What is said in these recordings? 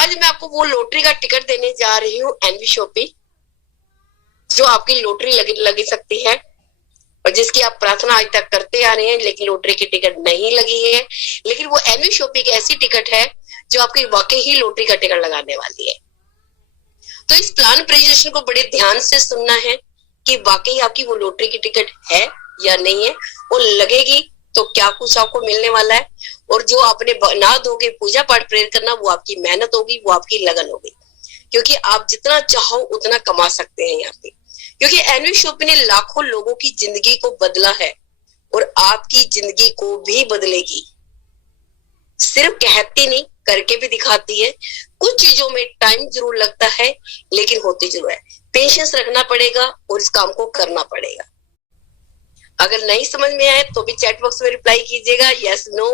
आज मैं आपको वो लॉटरी का टिकट देने जा रही हूँ एनवी शॉपी, जो आपकी लॉटरी लगी सकती है और जिसकी आप प्रार्थना आज तक करते आ रहे हैं, लेकिन लॉटरी की टिकट नहीं लगी है। लेकिन वो एनवी शॉपी की ऐसी टिकट है जो आपकी वाकई ही लॉटरी का टिकट लगाने वाली है। तो इस प्लान प्रेजेंटेशन को बड़े ध्यान से सुनना है कि वाकई आपकी वो लॉटरी की टिकट है या नहीं है, और लगेगी तो क्या कुछ आपको मिलने वाला है। और जो आपने ना धो के पूजा पाठ प्रेयर करना, वो आपकी मेहनत होगी, वो आपकी लगन होगी, क्योंकि आप जितना चाहो उतना कमा सकते हैं यहाँ पे। क्योंकि एनवी शॉपी ने लाखों लोगों की जिंदगी को बदला है और आपकी जिंदगी को भी बदलेगी। सिर्फ कहती नहीं, करके भी दिखाती है। कुछ चीजों में टाइम जरूर लगता है, लेकिन होती जरूर है। पेशेंस रखना पड़ेगा और इस काम को करना पड़ेगा। अगर नहीं समझ में आए तो भी चैट बॉक्स में रिप्लाई कीजिएगा, यस नो।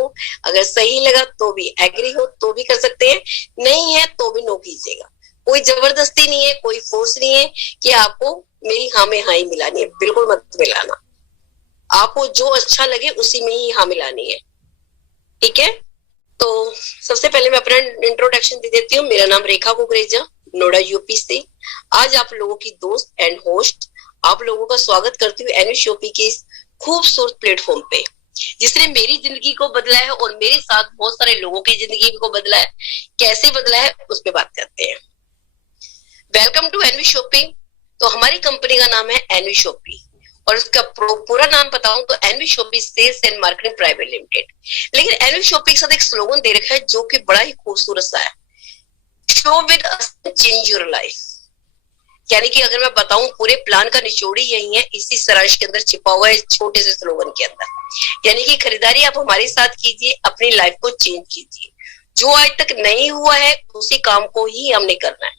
अगर सही लगा तो भी, एग्री हो तो भी कर सकते हैं, नहीं है तो भी नो कीजिएगा। कोई जबरदस्ती नहीं है, कोई फोर्स नहीं है कि आपको मेरी हाँ में हाँ ही मिलानी है। बिल्कुल मत मिलाना, आपको जो अच्छा लगे उसी में ही हाँ मिलानी है, ठीक है। तो सबसे पहले मैं अपना इंट्रोडक्शन दे देती हूँ। मेरा नाम रेखा कुकरेजा, नोएडा यूपी से। आज आप लोगों की दोस्त एंड होस्ट आप लोगों का स्वागत करती हूँ एनवी शॉपी के इस खूबसूरत प्लेटफॉर्म पे, जिसने मेरी जिंदगी को बदला है और मेरे साथ बहुत सारे लोगों की जिंदगी को बदला है। कैसे बदला है उस पर बात करते हैं। Welcome to NV Shoppy. तो हमारी कंपनी का नाम है एनवी शॉपी और उसका पूरा नाम बताऊं तो NV Shoppy sales and marketing private limited. लेकिन एनवी शॉपी के साथ एक स्लोगन दे रखा है जो कि बड़ा ही खूबसूरत सा है, show with us change your life. यानी कि अगर मैं बताऊं पूरे प्लान का निचोड़ ही यही है, इसी सारांश के अंदर छिपा हुआ है, छोटे से स्लोगन के अंदर। यानी कि खरीदारी आप हमारे साथ कीजिए, अपनी लाइफ को चेंज कीजिए। जो आज तक नहीं हुआ है उसी काम को ही हमने करना है।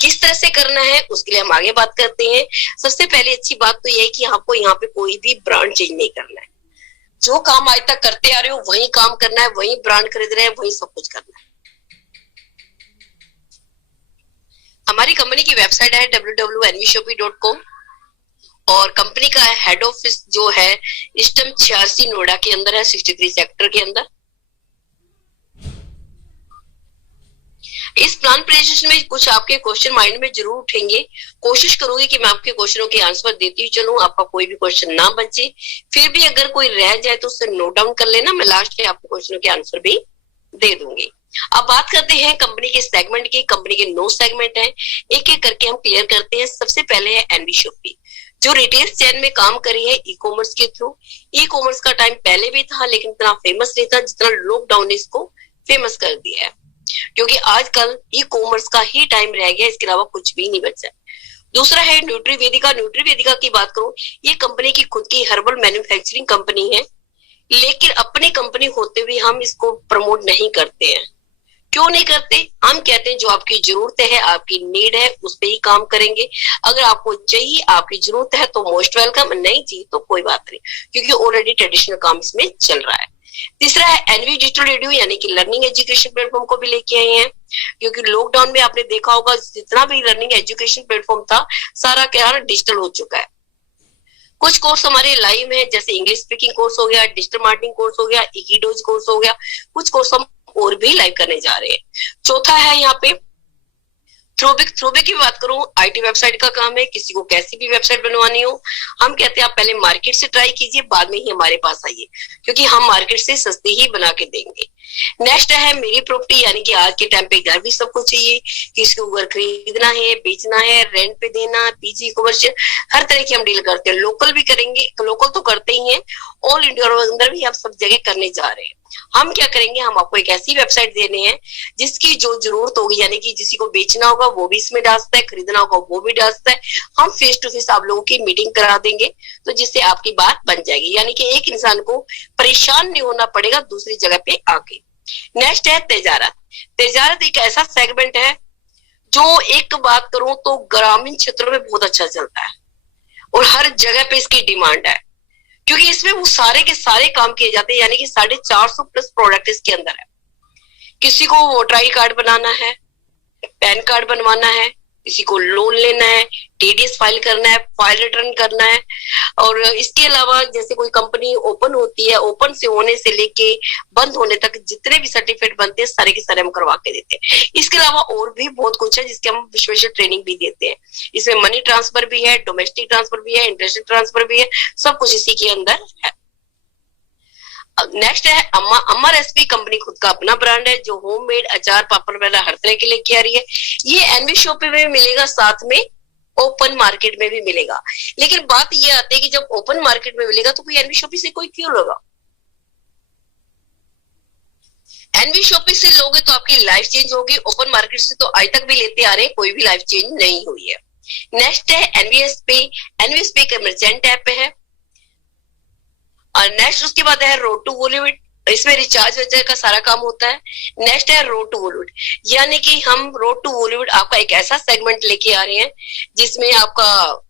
किस तरह से करना है उसके लिए हम आगे बात करते हैं। सबसे पहले अच्छी बात तो यह है कि आपको यहाँ पे कोई भी ब्रांड चेंज नहीं करना है। जो काम आज तक करते आ रहे हो वही काम करना है, वही ब्रांड खरीद रहे हैं, वही सब कुछ करना है। हमारी कंपनी की वेबसाइट है www.nvshopee.com और कंपनी का हेड ऑफिस जो है इस्टम 86 नोएडा के अंदर है, 63 सेक्टर के अंदर। इस प्लान प्रेजेंटेशन में कुछ आपके क्वेश्चन माइंड में जरूर उठेंगे। कोशिश करूंगी कि मैं आपके क्वेश्चनों के आंसर देती चलूं, आपका कोई भी क्वेश्चन ना बचे। फिर भी अगर कोई रह जाए तो उससे नोट डाउन कर लेना, मैं लास्ट में आपके क्वेश्चनों के आंसर भी दे दूंगी। अब बात करते हैं कंपनी के सेगमेंट की। कंपनी के 9 सेगमेंट हैं, एक एक करके हम क्लियर करते हैं। सबसे पहले है एनवी शॉपी, जो रिटेल चेन में काम करी है ई कॉमर्स के थ्रू। ई कॉमर्स का टाइम पहले भी था लेकिन इतना फेमस नहीं था जितना लॉकडाउन ने इसको फेमस कर दिया है, क्योंकि आजकल ई कॉमर्स का ही टाइम रह गया, इसके अलावा कुछ भी नहीं बचा। दूसरा है न्यूट्रीवेदिका। न्यूट्रीवेदिका की बात करूं, ये कंपनी की खुद की हर्बल मैन्युफैक्चरिंग कंपनी है, लेकिन अपनी कंपनी होते हुए हम इसको प्रमोट नहीं करते हैं। क्यों नहीं करते? हम कहते हैं जो आपकी जरूरत है, आपकी नीड है, उस पर ही काम करेंगे। अगर आपको चाहिए, आपकी जरूरत है तो मोस्ट वेलकम, नहीं चाहिए तो कोई बात नहीं, क्योंकि ऑलरेडी ट्रेडिशनल काम इसमें चल रहा है। तीसरा है एनवी डिजिटल रेडियो, यानी कि लर्निंग एजुकेशन प्लेटफॉर्म को भी लेके आए हैं, क्योंकि लॉकडाउन में आपने देखा होगा जितना भी लर्निंग एजुकेशन प्लेटफॉर्म था सारा क्या डिजिटल हो चुका है। कुछ कोर्स हमारे लाइव हैं, जैसे इंग्लिश स्पीकिंग कोर्स हो गया, डिजिटल मार्केटिंग कोर्स हो गया, इकीडोज कोर्स हो गया। कुछ कोर्स हम और भी लाइव करने जा रहे हैं। चौथा है यहाँ पे थ्रोबिक की बात करूं, आईटी वेबसाइट का काम है। किसी को कैसी भी वेबसाइट बनवानी हो, हम कहते हैं आप पहले मार्केट से ट्राई कीजिए, बाद में ही हमारे पास आइए, क्योंकि हम मार्केट से सस्ती ही बना के देंगे। नेक्स्ट है मेरी प्रॉपर्टी, यानी कि आज के टाइम पे घर भी सबको चाहिए। किसी को घर खरीदना है, बेचना है, रेंट पे देना, पीजी कमर्शियल, हर तरह की हम डील करते हैं। लोकल भी करेंगे, लोकल तो करते ही हैं, ऑल इंडिया अंदर भी हम सब जगह करने जा रहे हैं। हम क्या करेंगे, हम आपको एक ऐसी वेबसाइट देने हैं जिसकी जो जरूरत होगी, यानी कि किसी को बेचना होगा वो भी इसमें डाल सकता है, खरीदना होगा वो भी डाल सकता है। हम फेस टू फेस आप लोगों की मीटिंग करा देंगे, तो जिससे आपकी बात बन जाएगी, यानी कि एक इंसान को परेशान नहीं होना पड़ेगा दूसरी जगह पे आके। नेक्स्ट है तेजारत। तेजारत एक ऐसा सेगमेंट है जो, एक बात करूं तो ग्रामीण क्षेत्रों में बहुत अच्छा चलता है और हर जगह पे इसकी डिमांड है, क्योंकि इसमें वो सारे के सारे काम किए जाते हैं, यानी कि 450 प्लस प्रोडक्ट इसके अंदर है। किसी को वोटर आई कार्ड बनाना है, पैन कार्ड बनवाना है, किसी को लोन लेना है, टीडीएस फाइल करना है, फाइल रिटर्न करना है। और इसके अलावा जैसे कोई कंपनी ओपन होती है, ओपन से होने से लेके बंद होने तक जितने भी सर्टिफिकेट बनते हैं सारे के सारे हम करवा के देते हैं। इसके अलावा और भी बहुत कुछ है जिसके हम स्पेशल ट्रेनिंग भी देते हैं। इसमें मनी ट्रांसफर भी है, डोमेस्टिक ट्रांसफर भी है, इंटरनेशनल ट्रांसफर भी है, सब कुछ इसी के अंदर है। नेक्स्ट है अम्मा। अम्मा रेसिपी कंपनी खुद का अपना ब्रांड है जो होममेड अचार पापड़ वगैरह हर तरह के लेके आ रही है। ये एनवी शॉप में मिलेगा, साथ में ओपन मार्केट में भी मिलेगा। लेकिन बात ये आती है कि जब ओपन मार्केट में मिलेगा तो कोई एनवी शॉपी से कोई क्यों लगा? एनवी शॉपी से लोगे तो आपकी लाइफ चेंज होगी। ओपन मार्केट से तो आज तक भी लेते आ रहे हैं, कोई भी लाइफ चेंज नहीं हुई है। नेक्स्ट है एनवीएस पे। एनवीएस पे का मर्चेंट ऐप है। और नेक्स्ट उसके बाद है रोड टू बॉलीवुड, इसमें रिचार्ज वगैरह का सारा काम होता है। नेक्स्ट है रोड टू बॉलीवुड, यानी कि हम रोड टू बॉलीवुड आपका एक ऐसा सेगमेंट लेके आ रहे हैं जिसमें आपका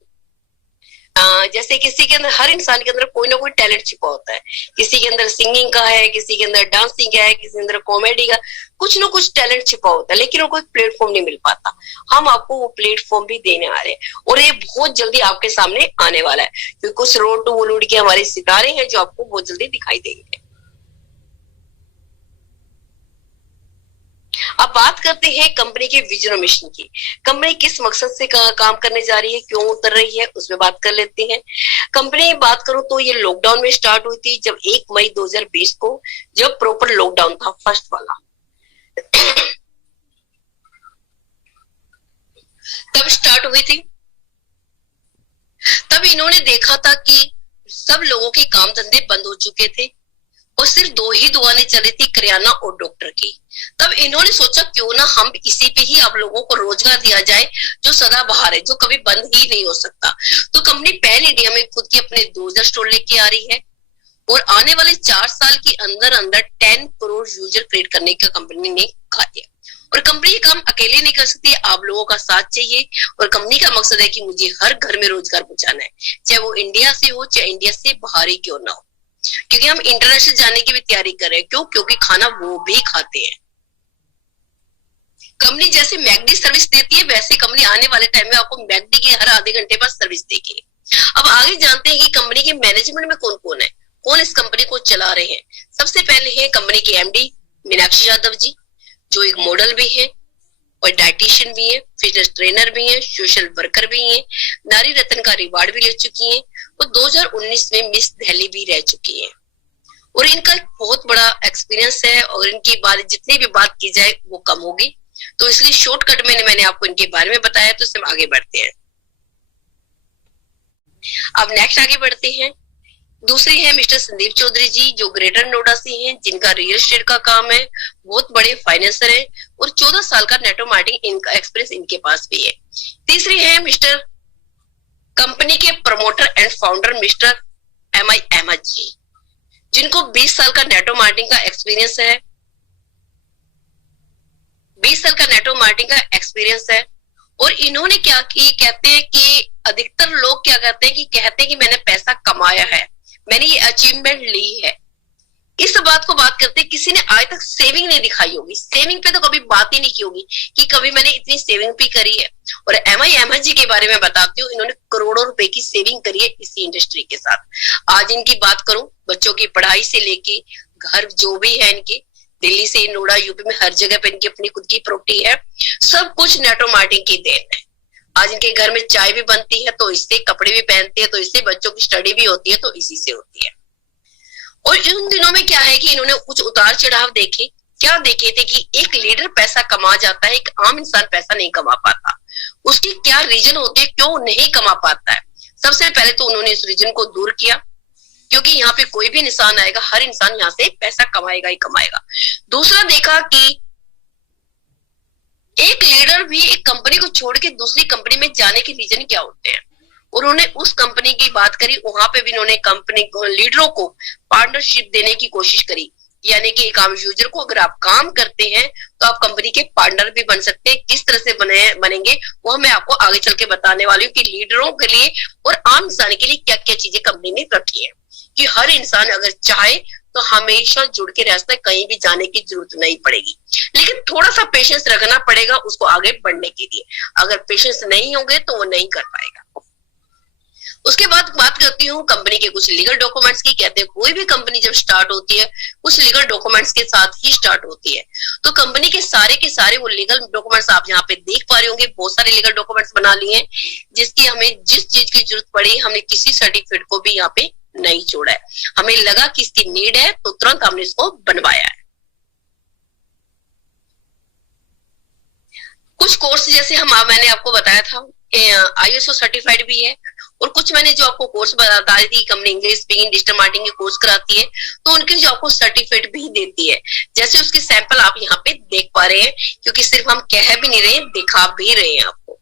जैसे किसी के अंदर, हर इंसान के अंदर कोई ना कोई टैलेंट छिपा होता है। किसी के अंदर सिंगिंग का है, किसी के अंदर डांसिंग का है, किसी के अंदर कॉमेडी का, कुछ ना कुछ टैलेंट छिपा होता है, लेकिन उनको एक प्लेटफॉर्म नहीं मिल पाता। हम आपको वो प्लेटफॉर्म भी देने आ रहे हैं और ये बहुत जल्दी आपके सामने आने वाला है, क्योंकि कुछ रोड टू बॉलीवुड के हमारे सितारे हैं जो आपको बहुत जल्दी दिखाई देंगे। अब बात करते हैं कंपनी के विजन और मिशन की। कंपनी किस मकसद से काम करने जा रही है, क्यों उतर रही है, उसमें बात कर लेते हैं। कंपनी की बात करूं तो ये लॉकडाउन में स्टार्ट हुई थी, जब 1 मई 2020 को, जब प्रॉपर लॉकडाउन था फर्स्ट वाला तब स्टार्ट हुई थी। तब इन्होंने देखा था कि सब लोगों के काम धंधे बंद हो चुके थे और सिर्फ 2 ही दुकानें चली थी, किराना और डॉक्टर की। तब इन्होंने सोचा क्यों ना हम इसी पे ही आप लोगों को रोजगार दिया जाए जो सदाबहार है, जो कभी बंद ही नहीं हो सकता। तो कंपनी पैन इंडिया में खुद की अपने 2000 स्टोर लेके आ रही है और आने वाले 4 साल के अंदर अंदर 10 करोड़ यूजर क्रिएट करने का कंपनी ने कहा है। और कंपनी ये काम अकेले नहीं कर सकती, आप लोगों का साथ चाहिए। और कंपनी का मकसद है कि मुझे हर घर में रोजगार पहुंचाना है, चाहे वो इंडिया से हो चाहे इंडिया से बाहर ही क्यों ना हो, क्योंकि हम इंटरनेशनल जाने की भी तैयारी कर रहे हैं। क्यों? क्योंकि खाना वो भी खाते हैं। कंपनी जैसे मैकडी सर्विस देती है, वैसे कंपनी आने वाले टाइम में आपको मैकडी की हर आधे घंटे बाद सर्विस देगी। अब आगे जानते हैं कि कंपनी के मैनेजमेंट में कौन कौन है, कौन इस कंपनी को चला रहे हैं। सबसे पहले है कंपनी के एमडी मीनाक्षी यादव जी, जो एक मॉडल भी है और डाइटिशियन भी है, फिटनेस ट्रेनर भी है, सोशल वर्कर भी है, नारी रत्न का रिवार्ड भी ले चुकी है और 2019 में मिस दिल्ली भी रह चुकी है। और इनका बहुत बड़ा एक्सपीरियंस है और इनकी बात जितनी भी बात की जाए वो कम होगी, तो इसलिए शॉर्टकट में मैंने आपको इनके बारे में बताया। तो इससे हम आगे बढ़ते हैं। अब नेक्स्ट आगे बढ़ते हैं। दूसरी है मिस्टर संदीप चौधरी जी, जो ग्रेटर नोएडा से हैं, जिनका रियल एस्टेट का काम है, बहुत बड़े फाइनेंसर हैं और 14 साल का नेटवर्क मार्केटिंग इनका एक्सपीरियंस इनके पास भी है। तीसरी है मिस्टर कंपनी के promoter and founder mister MI Ahmed ji, जिनको 20 साल का नेटवर्क मार्केटिंग का एक्सपीरियंस है। 20 साल का नेटवर्क मार्केटिंग का एक्सपीरियंस है और इन्होंने क्या की, कहते हैं कि अधिकतर लोग क्या कहते हैं कि मैंने पैसा कमाया है, मैंने ये अचीवमेंट ली है। इस बात को बात करते हैं, किसी ने आज तक सेविंग नहीं दिखाई होगी, सेविंग पे तो कभी बात ही नहीं की होगी कि कभी मैंने इतनी सेविंग भी करी है। और MI अहमद जी के बारे में बताती हूँ, इन्होंने करोड़ों रुपए की सेविंग करी है इसी इंडस्ट्री के साथ। आज इनकी बात करूं, बच्चों की पढ़ाई से लेके घर जो भी है इनके, दिल्ली से नोएडा यूपी में हर जगह पे इनकी अपनी खुद की प्रॉपर्टी है, सब कुछ नेटवर्क मार्केटिंग की देन है। आज इनके घर में चाय भी बनती है तो इससे, कपड़े भी पहनते हैं तो इससे, बच्चों की स्टडी भी होती है तो इसी से होती है। और इन दिनों में क्या है कि इन्होंने कुछ उतार चढ़ाव देखे। क्या देखे थे कि एक लीडर पैसा कमा जाता है, एक आम इंसान पैसा नहीं कमा पाता, उसकी क्या रीजन होते हैं, क्यों नहीं कमा पाता है। सबसे पहले तो उन्होंने इस रीजन को दूर किया, क्योंकि यहाँ पे कोई भी इंसान आएगा, हर इंसान यहाँ से पैसा कमाएगा ही कमाएगा। दूसरा देखा कि एक लीडर भी एक कंपनी को छोड़ के दूसरी कंपनी में जाने के रीजन क्या होते हैं। उन्होंने उस कंपनी की बात करी, वहां पे भी इन्होंने कंपनी को, लीडरों को पार्टनरशिप देने की कोशिश करी, यानी कि एक आम यूजर को अगर आप काम करते हैं तो आप कंपनी के पार्टनर भी बन सकते हैं। किस तरह से बनेंगे वो मैं आपको आगे चल के बताने वाली हूँ कि लीडरों के लिए और आम इंसान के लिए क्या क्या चीजें कंपनी ने रखी है, कि हर इंसान अगर चाहे तो हमेशा जुड़ के रह सकता है, कहीं भी जाने की जरूरत नहीं पड़ेगी। लेकिन थोड़ा सा पेशेंस रखना पड़ेगा उसको आगे बढ़ने के लिए। अगर पेशेंस नहीं होंगे तो वो नहीं कर पाएगा। उसके बाद बात करती हूँ कंपनी के कुछ लीगल डॉक्यूमेंट्स की। कहते हैं कोई भी कंपनी जब स्टार्ट होती है कुछ लीगल डॉक्यूमेंट्स के साथ ही स्टार्ट होती है। तो कंपनी के सारे वो लीगल डॉक्यूमेंट्स आप यहाँ पे देख पा रहे होंगे। बहुत सारे लीगल डॉक्यूमेंट्स बना लिए हैं, जिसकी हमें जिस चीज की जरूरत पड़ी हमने किसी सर्टिफिकेट को भी यहाँ पे नहीं छोड़ा है। हमें लगा कि इसकी नीड है तो तुरंत हमने इसको बनवाया है। कुछ कोर्स जैसे मैंने आपको बताया था ISO सर्टिफाइड भी है, और कुछ मैंने जो आपको कोर्स बता रही थी company English speaking digital marketing के कोर्स कराती है, तो उनके जो आपको सर्टिफिकेट भी देती है। जैसे उसके सैंपल आप यहाँ पे देख पा रहे हैं, क्योंकि सिर्फ हम कह भी नहीं रहे, दिखा भी रहे हैं आपको।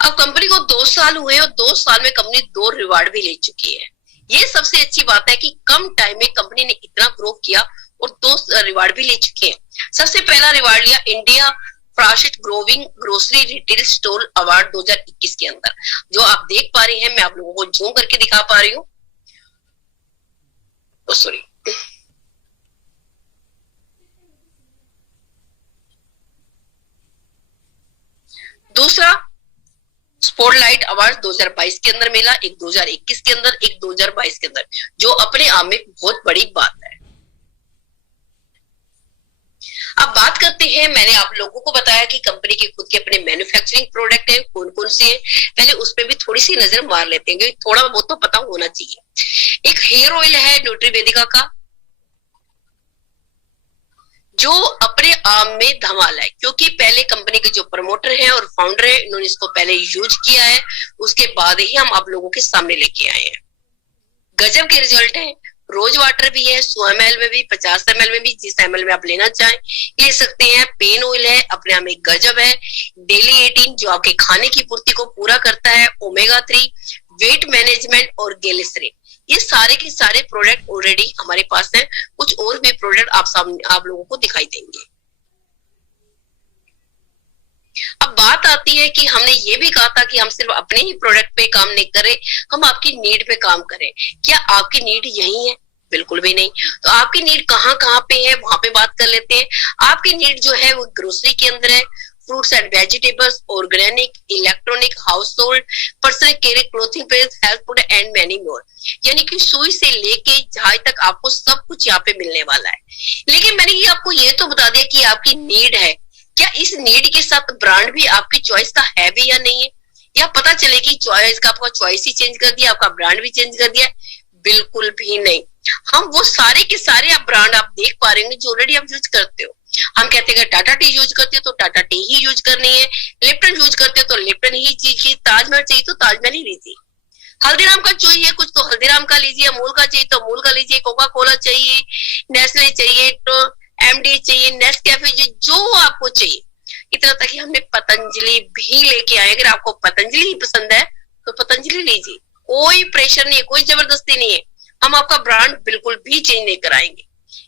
अब कंपनी को 2 साल हुए और 2 साल में कंपनी 2 रिवार्ड भी ले चुकी है। ये सबसे अच्छी बात है कि कम टाइम में कंपनी ने इतना ग्रो किया और 2 रिवार्ड भी ले चुके हैं। सबसे पहला रिवार्ड लिया India fastest growing grocery retail store award 2021 के अंदर, जो आप देख पा रहे हैं। मैं आप लोगों को जूम करके दिखा पा रही हूँ। सॉरी, दूसरा स्पॉटलाइट अवार्ड 2022 के अंदर मिला, एक 2021 के अंदर, एक 2022 के अंदर, जो अपने आप में बहुत बड़ी बात है। अब बात करते हैं, मैंने आप लोगों को बताया कि कंपनी के खुद के अपने मैन्युफैक्चरिंग प्रोडक्ट है, कौन कौन से हैं। पहले उस पे भी थोड़ी सी नजर मार लेते हैं, क्योंकि थोड़ा बहुत तो पता होना चाहिए। एक हेयर ऑयल है न्यूट्रीवेदिका का, जो अपने आप में धमाल है, क्योंकि पहले कंपनी के जो प्रमोटर हैं और फाउंडर हैं, इन्होंने इसको पहले यूज किया है, उसके बाद ही हम आप लोगों के सामने लेके आए हैं। गजब के रिजल्ट है। रोज वाटर भी है, 100 ml में भी, 50 ml में भी, जिस ml में आप लेना चाहें ले सकते हैं। पेन ऑयल है, अपने आप में गजब है। डेली 18 जो आपके खाने की पूर्ति को पूरा करता है। ओमेगा 3, वेट मैनेजमेंट और ग्लिसरीन, ये सारे के सारे प्रोडक्ट ऑलरेडी हमारे पास हैं। कुछ और भी प्रोडक्ट आप लोगों को दिखाई देंगे। अब बात आती है कि हमने ये भी कहा था कि हम सिर्फ अपने ही प्रोडक्ट पे काम नहीं करें, हम आपकी नीड पे काम करें। क्या आपकी नीड यही है? बिल्कुल भी नहीं। तो आपकी नीड कहाँ कहाँ पे है, वहां पे बात कर लेते हैं। आपकी नीड जो है वो ग्रोसरी के अंदर है, fruits and vegetables, organic, electronic, house hold, personal care, clothing, health food and many more. यानी कि सुई से लेके जहाज तक आपको सब कुछ यहाँ पे मिलने वाला है। लेकिन मैंने ये आपको ये तो बता दिया कि आपकी नीड है, क्या इस नीड के साथ ब्रांड भी आपकी चॉइस का है भी या नहीं है? या पता चले कि चॉइस का आपका चॉइस ही चेंज कर दिया, आपका ब्रांड भी चेंज कर दिया? बिल्कुल भी नहीं। हम वो सारे के सारे आप ब्रांड आप देख पा रहे होंगे जो ऑलरेडी आप यूज करते हो। हम कहते हैं टाटा टी यूज करते हो तो टाटा टी ही यूज करनी है, लिप्टन यूज करते हो तो लिप्टन ही चाहिए, ताजमहल चाहिए तो ताजमहल ही लीजिए, हल्दीराम का चाहिए कुछ तो हल्दीराम का लीजिए, अमूल का चाहिए तो अमूल का लीजिए, कोका कोला चाहिए, नेस्ले चाहिए तो MD चाहिए, नेस्कैफे चाहिए, जो आपको चाहिए। इतना तक कि हमने पतंजलि भी लेके आए। अगर आपको पतंजलि ही पसंद है तो पतंजलि लीजिए, कोई प्रेशर नहीं है, कोई जबरदस्ती नहीं है। हम आपका ब्रांड बिल्कुल भी चेंज नहीं कराएंगे।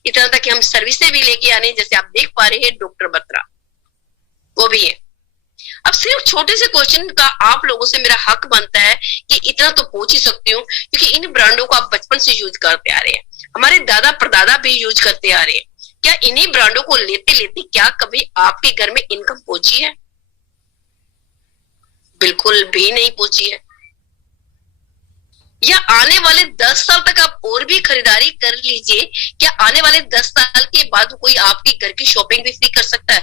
इतना तक कि हम सर्विसें भी लेके आने, जैसे आप देख पा रहे हैं डॉक्टर बत्रा, वो भी है। अब सिर्फ छोटे से क्वेश्चन का आप लोगों से मेरा हक बनता है कि इतना तो पूछ ही सकती हूँ, क्योंकि इन ब्रांडों को आप बचपन से यूज करते आ रहे हैं, हमारे दादा परदादा भी यूज करते आ रहे हैं। क्या इन्हीं ब्रांडों को लेते लेते क्या कभी आपके घर में इनकम पहुंची है? बिल्कुल भी नहीं पहुंची है। या आने वाले 10 साल तक आप और भी खरीदारी कर लीजिए, क्या आने वाले 10 साल के बाद कोई आपके घर की शॉपिंग भी फ्री कर सकता है?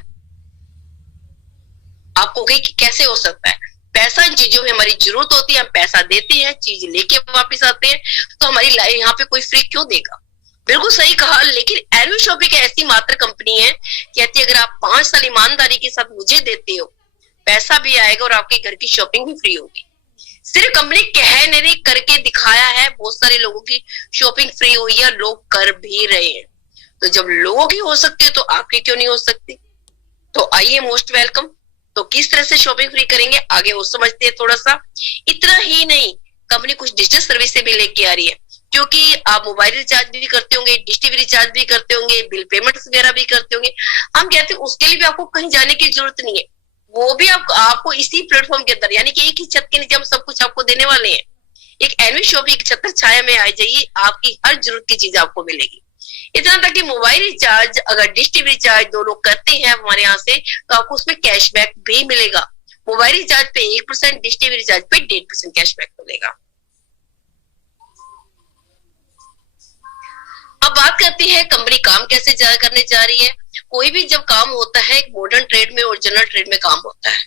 आप कहोगे कि कैसे हो सकता है? पैसा इन चीजों में हमारी जरूरत होती है, हम पैसा देते हैं, चीज लेके वापस आते हैं, तो हमारी लाइफ यहाँ पे कोई फ्री क्यों देगा? बिल्कुल सही कहा। लेकिन एनवी शॉपिंग ऐसी मात्र कंपनी है, कहती है अगर आप 5 साल ईमानदारी के साथ मुझे देते हो, पैसा भी आएगा और आपके घर की शॉपिंग भी फ्री होगी। सिर्फ कंपनी कह नहीं करके दिखाया है, बहुत सारे लोगों की शॉपिंग फ्री हुई है, लोग कर भी रहे हैं। तो जब लोगों की हो सकती है तो आपकी क्यों नहीं हो सकती? तो आइए, मोस्ट वेलकम। तो किस तरह से शॉपिंग फ्री करेंगे आगे वो समझते हैं थोड़ा सा। इतना ही नहीं, कंपनी कुछ डिजिटल सर्विस भी लेके आ रही है, क्योंकि आप मोबाइल रिचार्ज भी करते होंगे, डिश टीवी रिचार्ज भी करते होंगे, बिल पेमेंट वगैरह भी करते होंगे। हम कहते हैं उसके लिए भी आपको कहीं जाने की जरूरत नहीं है, वो भी आपको इसी प्लेटफॉर्म के अंदर, यानी कि एक ही छत के नीचे हम सब कुछ आपको देने वाले हैं। एक एनवी शॉपिंग छत्र छाया में आ जाइए, आपकी हर जरूरत की चीज आपको मिलेगी। इतना तक कि मोबाइल रिचार्ज अगर डिश टीवी रिचार्ज दो लोग करते हैं हमारे यहाँ से, तो आपको उसमें कैशबैक भी मिलेगा। मोबाइल रिचार्ज पे 1%, डिश टीवी रिचार्ज पे 1.5% कैशबैक मिलेगा। अब बात करते हैं कंपनी काम कैसे करने जा रही है। कोई भी जब काम होता है, एक मॉडर्न ट्रेड में और जनरल ट्रेड में काम होता है।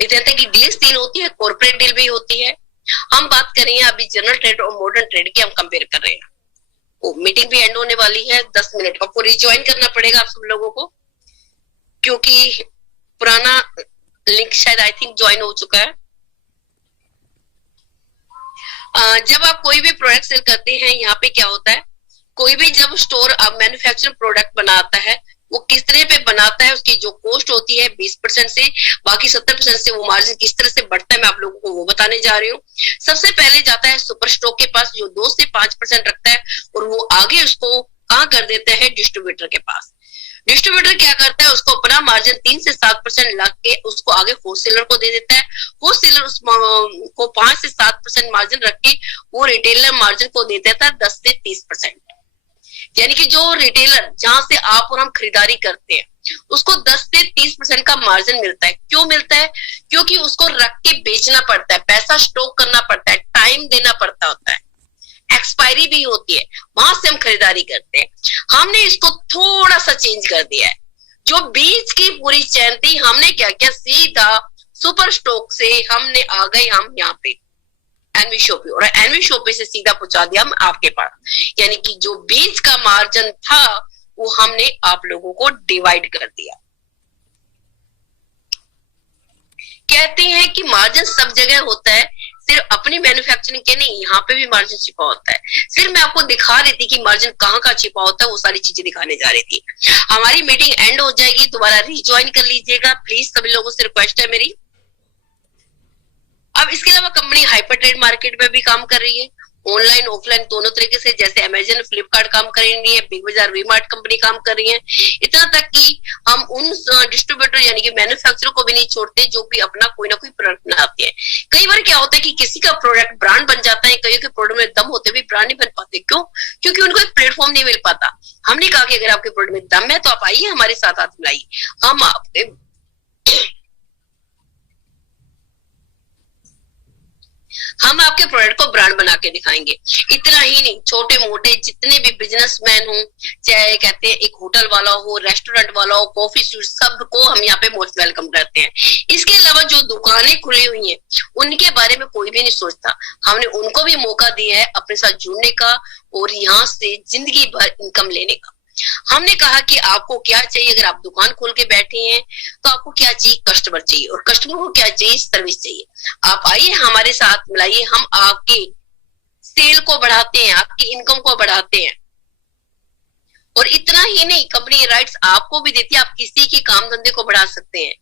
इतना कि डील्स 3 होती है, कॉर्पोरेट डील भी होती है। हम बात करेंगे अभी जनरल ट्रेड और मॉडर्न ट्रेड की, हम कंपेयर कर रहे हैं। मीटिंग भी एंड होने वाली है 10 मिनट, आपको रिज्वाइन करना पड़ेगा आप सब लोगों को, क्योंकि पुराना लिंक शायद आई थिंक ज्वाइन हो चुका है। जब आप कोई भी प्रोडक्ट सेल करते हैं, यहाँ पे क्या होता है, कोई भी जब स्टोर मैन्युफैक्चरिंग प्रोडक्ट बनाता है, वो किस तरह पे बनाता है, उसकी जो कॉस्ट होती है 20% से, बाकी 70% से वो मार्जिन किस तरह से बढ़ता है, मैं आप लोगों को वो बताने जा रही हूँ। सबसे पहले जाता है सुपर स्टॉक के पास, जो 2 से 5% रखता है, और वो आगे उसको कहाँ कर देता है, डिस्ट्रीब्यूटर के पास। डिस्ट्रीब्यूटर क्या करता है, उसको अपना मार्जिन 3 से 7% लग के उसको आगे होलसेलर को दे देता है। होलसेलर उसको 5 से 7% मार्जिन रख के वो रिटेलर मार्जिन को दे देता है 10 से 30%। यानी कि जो रिटेलर जहां से आप और हम खरीदारी करते हैं, उसको 10 से 30% का मार्जिन मिलता है। क्यों मिलता है? क्योंकि उसको रख के बेचना पड़ता है, पैसा स्टॉक करना पड़ता है, टाइम देना पड़ता होता है, एक्सपायरी भी होती है, वहां से हम खरीदारी करते हैं। हमने इसको थोड़ा सा चेंज कर दिया है। जो बीच की पूरी चैन थी, हमने क्या किया, सीधा सुपर स्टॉक से हमने आ गए हम यहाँ पे एनवी शॉपी, और एनवी शॉपी से सीधा पहुंचा दिया हम आपके पास। यानी कि जो बीच का मार्जिन था वो हमने आप लोगों को डिवाइड कर दिया। कहते हैं कि मार्जिन सब जगह होता है, सिर्फ अपनी मैन्युफैक्चरिंग के नहीं, यहाँ पे भी मार्जिन छिपा होता है। सिर्फ मैं आपको दिखा रही थी कि मार्जिन कहाँ का छिपा होता है, वो सारी चीजें दिखाने जा रही थी। हमारी मीटिंग एंड हो जाएगी, दोबारा रिज्वाइन कर लीजिएगा प्लीज, सभी लोगों से रिक्वेस्ट है मेरी। अब इसके अलावा कंपनी हाइपर ट्रेड मार्केट में भी काम कर रही है, ऑनलाइन ऑफलाइन दोनों तरीके से, जैसे अमेजन फ्लिपकार्ट काम कर रही है, बिग बाजार वी-मार्ट कंपनी काम कर रही है। इतना तक कि हम उन डिस्ट्रीब्यूटर यानी कि मैन्युफैक्चरर को भी नहीं छोड़ते जो भी अपना कोई ना कोई प्रोडक्ट बनाते हैं। कई बार क्या होता है कि किसी का प्रोडक्ट ब्रांड बन जाता है, कई के प्रोडक्ट में दम होते हुए ब्रांड नहीं बन पाते। क्यों? क्योंकि उनको एक प्लेटफॉर्म नहीं मिल पाता। हमने कहा कि अगर आपके प्रोडक्ट में दम है तो आप आइए हमारे साथ, हाथ मिलाइए, हम आपके प्रोडक्ट को ब्रांड बना के दिखाएंगे। इतना ही नहीं, छोटे मोटे जितने भी बिजनेसमैन हो, चाहे कहते हैं एक होटल वाला हो, रेस्टोरेंट वाला हो, कॉफी शॉप, सबको हम यहाँ पे मोस्ट वेलकम करते हैं। इसके अलावा जो दुकानें खुली हुई हैं, उनके बारे में कोई भी नहीं सोचता। हमने उनको भी मौका दिया है अपने साथ जुड़ने का और यहाँ से जिंदगी भर इनकम लेने का। हमने कहा कि आपको क्या चाहिए, अगर आप दुकान खोल के बैठे हैं तो आपको क्या चाहिए, कस्टमर चाहिए, और कस्टमर को क्या चाहिए, सर्विस चाहिए। आप आइए हमारे साथ मिलाइए, हम आपकी सेल को बढ़ाते हैं, आपकी इनकम को बढ़ाते हैं। और इतना ही नहीं, कंपनी राइट्स आपको भी देती है, आप किसी के काम धंधे को बढ़ा सकते हैं,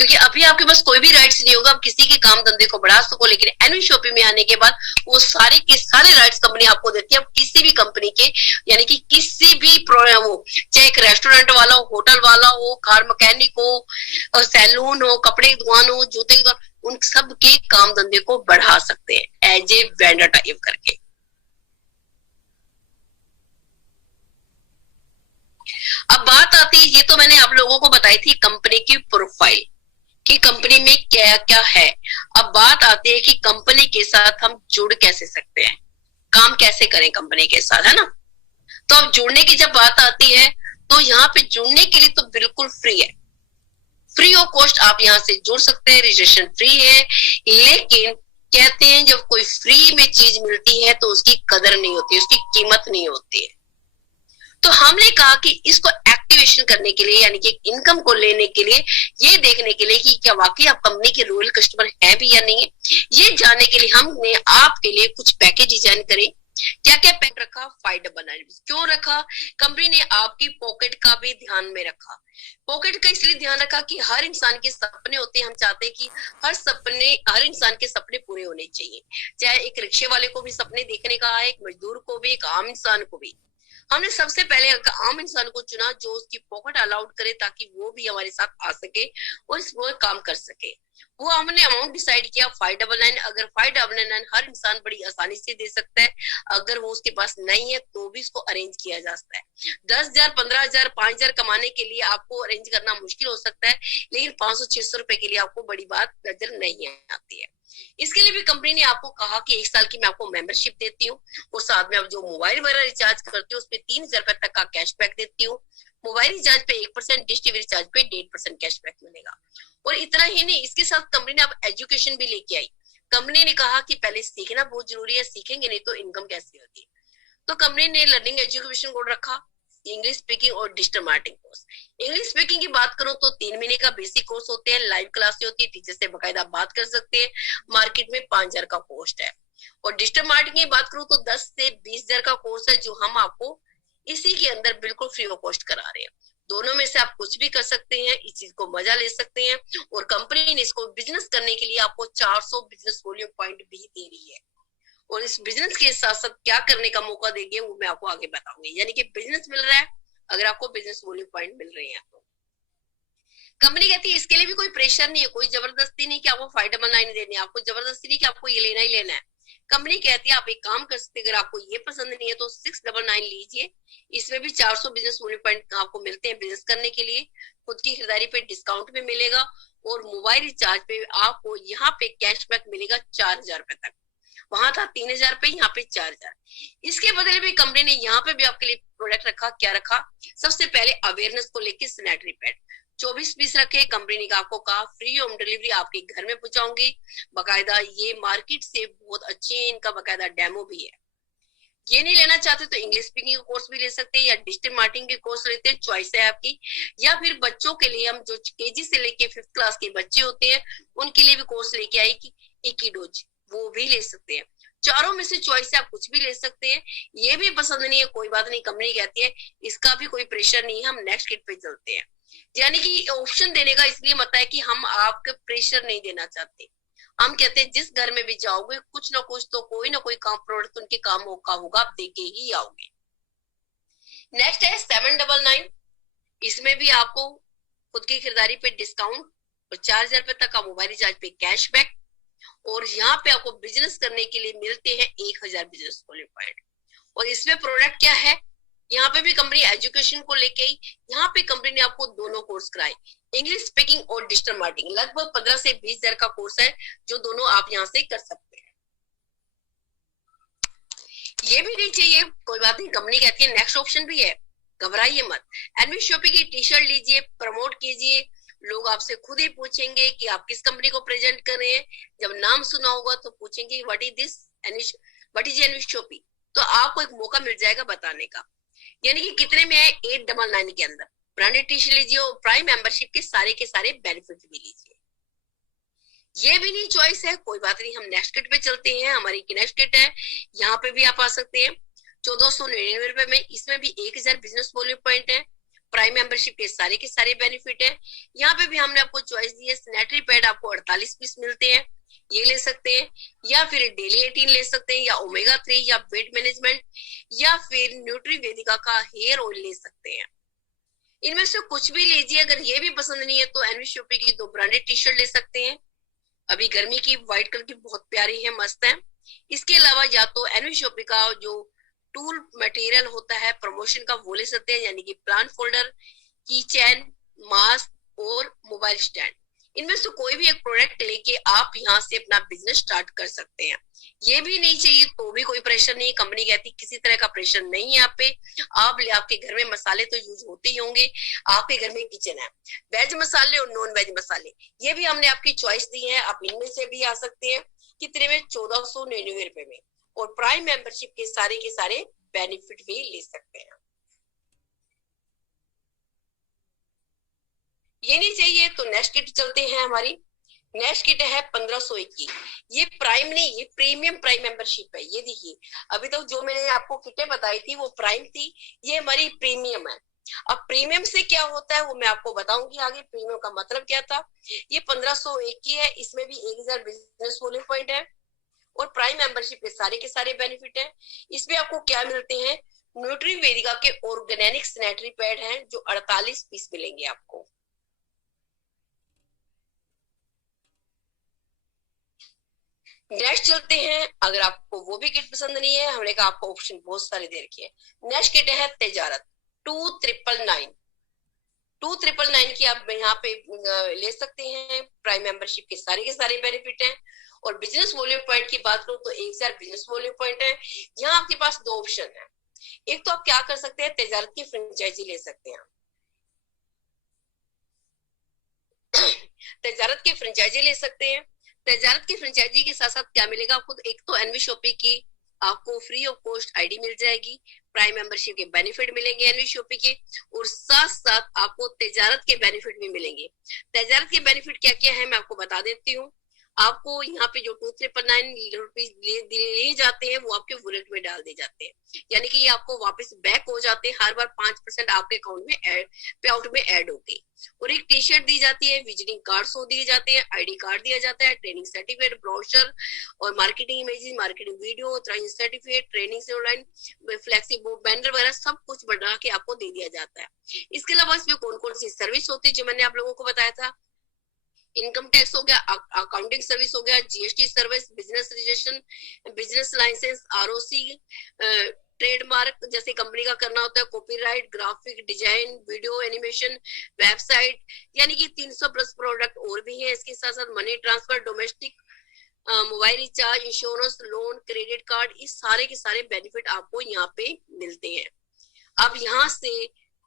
क्योंकि अभी आपके पास कोई भी राइट्स नहीं होगा, आप किसी के काम धंधे को बढ़ा सको। लेकिन एनवी शॉपी में आने के बाद वो सारे के सारे राइट्स कंपनी आपको देती है। आप किसी भी कंपनी के यानी कि किसी भी वो चाहे एक रेस्टोरेंट वाला हो, होटल वाला हो, कार मैकेनिक हो, सैलून हो, कपड़े की दुकान हो, जूते की दुकान, उन सब के काम धंधे को बढ़ा सकते हैं एज ए वेंडर टाइप करके। अब बात आती है, ये तो मैंने आप लोगों को बताई थी कंपनी की प्रोफाइल कि कंपनी में क्या क्या है। अब बात आती है कि कंपनी के साथ हम जुड़ कैसे सकते हैं, काम कैसे करें कंपनी के साथ, है ना। तो अब जुड़ने की जब बात आती है तो यहाँ पे जुड़ने के लिए तो बिल्कुल फ्री है, फ्री ऑफ कॉस्ट आप यहाँ से जुड़ सकते हैं, रजिस्ट्रेशन फ्री है। लेकिन कहते हैं जब कोई फ्री में चीज मिलती है तो उसकी कदर नहीं होती, उसकी कीमत नहीं होती है। तो हमने कहा कि इसको एक्टिवेशन करने के लिए यानी कि इनकम को लेने के लिए, ये देखने के लिए कि क्या वाकई आप कंपनी के रॉयल कस्टमर है भी या नहीं है, ये जानने के लिए हमने आपके लिए कुछ पैकेज डिजाइन करे। क्या क्या पैक रखा, 599। क्यों रखा? कंपनी ने आपकी पॉकेट का भी ध्यान में रखा। पॉकेट का इसलिए ध्यान रखा कि हर इंसान के सपने होते हैं, हम चाहते हैं कि हर इंसान के सपने पूरे होने चाहिए। चाहे एक रिक्शे वाले को भी सपने देखने का है, एक मजदूर को भी, एक आम इंसान को भी। हमने सबसे पहले एक आम इंसान को चुना जो उसकी पॉकेट अलाउड करे, ताकि वो भी हमारे साथ आ सके और इस वो काम कर सके। वो हमने अमाउंट डिसाइड किया 599। अगर 599 हर इंसान बड़ी आसानी से दे सकता है, अगर वो उसके पास नहीं है तो भी इसको अरेंज किया जा सकता है। 10,000, 15,000, 5,000 कमाने के लिए आपको अरेंज करना मुश्किल हो सकता है, लेकिन 500-600 रुपए के लिए आपको बड़ी बात नजर नहीं आती है। इसके लिए भी कंपनी ने आपको कहा कि 1 साल की मैं आपको मेंबरशिप देती हूँ, और साथ में आप जो मोबाइल वगैरह रिचार्ज करते हो उसपे 3,000 रुपए तक का कैशबैक देती हूँ। मोबाइल रिचार्ज पे 1%, डिश टीवी रिचार्ज पे 1.5% कैशबैक मिलेगा। और इतना ही नहीं, इसके साथ कंपनी ने अब एजुकेशन भी लेके आई। कंपनी ने कहा कि पहले सीखना बहुत जरूरी है, सीखेंगे नहीं तो इनकम कैसे होगी। तो कंपनी ने लर्निंग एजुकेशन कोड रखा, इंग्लिश स्पीकिंग और digital marketing course. English speaking की बात करूं तो 3 महीने का बेसिक कोर्स होते हैं, लाइव क्लासेस होती है, टीचर से बकायदा बात कर सकते हैं। मार्केट में 5,000 का कॉस्ट है। और डिजिटल मार्केटिंग की बात करूं तो 10 से 20,000 का कोर्स है, जो हम आपको इसी के अंदर बिल्कुल फ्री ऑफ कॉस्ट करा रहे हैं। दोनों में से आप कुछ भी कर सकते हैं, इस चीज को मजा ले सकते हैं। और कंपनी ने इसको बिजनेस करने के लिए आपको 400 बिजनेस वॉल्यूम पॉइंट भी दे रही है। और इस बिजनेस के साथ साथ क्या करने का मौका देंगे वो मैं आपको आगे बताऊंगी। यानी कि बिजनेस मिल रहा है, अगर आपको बिजनेस वॉल्यूम पॉइंट मिल रहे हैं तो कंपनी कहती है इसके लिए भी कोई प्रेशर नहीं है, कोई जबरदस्ती नहीं कि आपको 599 देने, आपको जबरदस्ती नहीं कि आपको ये लेना ही लेना है। कंपनी कहती है आप एक काम कर सकते हैं, अगर आपको ये पसंद नहीं है तो 699 लीजिए। इसमें भी 400 बिजनेस वॉल्यूम पॉइंट आपको मिलते हैं बिजनेस करने के लिए। खुद की खरीदारी पे डिस्काउंट भी मिलेगा, और मोबाइल रिचार्ज पे आपको यहाँ पे कैशबैक मिलेगा 4,000 रुपए तक। वहां था 3,000 रुपए, यहाँ पे 4,000। इसके बदले में कंपनी ने यहाँ पे भी आपके लिए प्रोडक्ट रखा। क्या रखा? सबसे पहले अवेयरनेस को लेकर सैनिटरी पैड 24 पीस रखे। कंपनी ने आपको कहा फ्री होम डिलीवरी आपके घर में पहुंचाऊंगी। बकायदा ये मार्केट से बहुत अच्छे हैं, इनका बकायदा डेमो भी है। ये नहीं लेना चाहते तो इंग्लिश स्पीकिंग कोर्स भी ले सकते हैं, या डिजिटल मार्केटिंग के कोर्स लेते हैं, चॉइस है आपकी। या फिर बच्चों के लिए हम जो केजी से लेके 5th क्लास के बच्चे होते हैं उनके लिए भी कोर्स लेके आई कि इक्विडोज, वो भी ले सकते हैं। चारों में से चॉइस है, आप कुछ भी ले सकते हैं। ये भी पसंद नहीं है कोई बात नहीं, कंपनी कहती है इसका भी कोई प्रेशर नहीं है, हम नेक्स्ट किट पे चलते हैं। यानी कि ऑप्शन देने का इसलिए मत है कि हम आपके प्रेशर नहीं देना चाहते। हम कहते हैं जिस घर में भी जाओगे कुछ ना कुछ तो कोई ना कोई काम प्रोडक्ट उनके काम का होगा, आप देके ही आओगे। नेक्स्ट है 799। इसमें भी आपको खुद की खरीदारी पे डिस्काउंट और 4,000 रुपए तक का मोबाइल रिचार्ज पे कैशबैक। और यहाँ पे आपको बिजनेस करने के लिए मिलते हैं 1,000 बिजनेस वॉल्यूम पॉइंट। और इसमें प्रोडक्ट क्या है? यहाँ पे भी कंपनी एजुकेशन को लेके आई। यहाँ पे कंपनी ने आपको दोनों कोर्स कराए, इंग्लिश स्पीकिंग और डिजिटल मार्केटिंग। लगभग 15 से 20,000 का कोर्स है, जो दोनों आप यहाँ से कर सकते हैं। ये भी नहीं चाहिए कोई बात नहीं, कंपनी कहती है नेक्स्ट ऑप्शन भी है, घबराइए मत। एनवी शॉपिंग की टी शर्ट लीजिए, प्रमोट कीजिए। लोग आपसे खुद ही पूछेंगे कि आप किस कंपनी को प्रेजेंट कर रहे हैं। जब नाम सुना होगा तो पूछेंगे what is this, what is NV shopping, तो आपको एक मौका मिल जाएगा बताने का। यानी कि कितने में है? 899 के अंदर ब्रांडेड टी शर्ट लीजिए और प्राइम मेंबरशिप के सारे बेनिफिट भी लीजिए। ये भी नहीं चॉइस है, कोई बात नहीं, हम नेक्स्ट किट पे चलते हैं। हमारी नेक्स्ट किट है, यहाँ पे भी आप आ सकते हैं 1499 रुपए में। इसमें भी 1,000 बिजनेस वॉल्यूम पॉइंट है, प्राइम मेंबरशिप के सारे बेनिफिट है। यहाँ पे भी हमने आपको चॉइस दी है, सैनिटरी पैड आपको 48 पीस मिलते हैं, ये ले सकते हैं। या फिर डेली 18 ले सकते हैं, या ओमेगा 3, या वेट मैनेजमेंट, या फिर न्यूट्री वेदिका का हेयर ऑयल ले सकते हैं। इनमें से कुछ भी लीजिए। अगर ये भी पसंद नहीं है तो एनवी शॉपी की 2 ब्रांडेड टी शर्ट ले सकते हैं। अभी गर्मी की व्हाइट कलर की बहुत प्यारी है, मस्त है। इसके अलावा या तो एनवी शॉपी का जो टूल मटेरियल होता है प्रमोशन का वो ले सकते हैं, यानी कि प्लांट फोल्डर, की चैन, मास्क और मोबाइल स्टैंड। इनमें से कोई भी एक प्रोडक्ट लेके आप यहाँ से अपना बिजनेस स्टार्ट कर सकते हैं। ये भी नहीं चाहिए तो भी कोई प्रेशर नहीं, कंपनी कहती किसी तरह का प्रेशर नहीं है आप पे। आपके घर में मसाले तो यूज होते ही होंगे, आपके घर में किचन है, वेज मसाले और नॉन वेज मसाले, ये भी हमने आपकी चॉइस दी है। आप इनमें से भी आ सकते हैं। कितने में? 1499 रुपए में। और प्राइम मेंबरशिप के सारे बेनिफिट भी ले सकते हैं। ये नहीं चाहिए तो नेक्स्ट किट चलते हैं। हमारी नेक्स्ट किट है 1501 की। ये प्राइम नहीं, ये प्रीमियम प्राइम मेंबरशिप है। ये देखिए, अभी तक जो मैंने आपको किटें बताई थी वो प्राइम थी, ये हमारी प्रीमियम है। अब प्रीमियम से क्या होता है वो मैं आपको बताऊंगी आगे, प्रीमियम का मतलब क्या था। ये 1501 की है, इसमें भी 1,000 बिजनेस वॉल्यूम पॉइंट है और प्राइम मेंबरशिप के सारे बेनिफिट है। इसमें आपको क्या मिलते हैं? न्यूट्री वेदिका के ऑर्गेनिक सैनिटरी पैड हैं जो 48 पीस मिलेंगे आपको। नेक्स्ट चलते हैं, अगर आपको वो भी किट पसंद नहीं है, हमने कहा आपको ऑप्शन बहुत सारे दे रखे हैं। नेक्स्ट किट है तेजारत 2999। 2999 की आप यहाँ पे ले सकते हैं। प्राइम मेंबरशिप के सारे बेनिफिट हैं। और बिजनेस वॉल्यूम पॉइंट की बात करूं तो 1000 बिजनेस वॉल्यूम पॉइंट है। यहाँ आपके पास दो ऑप्शन है। एक तो आप क्या कर सकते हैं, तेजारत की फ्रेंचाइजी ले सकते हैं। तेजारत की फ्रेंचाइजी ले सकते हैं। तेजारत की फ्रेंचाइजी के साथ साथ क्या मिलेगा आपको, एक तो एनवी शॉपी की आपको फ्री ऑफ कॉस्ट आईडी मिल जाएगी, प्राइम मेंबरशिप के बेनिफिट मिलेंगे एनवी शॉपी के, और साथ साथ आपको तेजारत के बेनिफिट भी मिलेंगे। तेजारत के बेनिफिट क्या क्या है मैं आपको बता देती हूँ। आपको यहाँ पे जो 2399 रुपीज लिए जाते हैं वो आपके वॉलेट में डाल दिए जाते हैं, यानी कि ये आपको वापस बैक हो जाते हैं। हर बार 5% आपके अकाउंट में पे आउट में ऐड होके। और एक टी शर्ट दी जाती है, विजिटिंग कार्ड्स दिए जाते हैं, आईडी कार्ड दिया जाता है, ट्रेनिंग सर्टिफिकेट, ब्रोशर और marketing images, marketing video, training certificate, training से ऑनलाइन फ्लेक्सी बैनर वगैरह सब कुछ बना के आपको दे दिया जाता है। इसके अलावा इसमें कौन कौन सी सर्विस होती है जो मैंने आप लोगों को बताया था, इनकम टैक्स हो गया, अकाउंटिंग सर्विस हो गया, GST service, business registration, business licence, ROC, trademark जैसे कंपनी का करना होता है, copyright, graphic design, video animation, website, यानी कि 300 प्लस प्रोडक्ट और भी है। इसके साथ साथ money transfer, domestic mobile recharge, insurance, loan, credit card, इस सारे के सारे बेनिफिट आपको यहाँ पे मिलते हैं। अब यहाँ से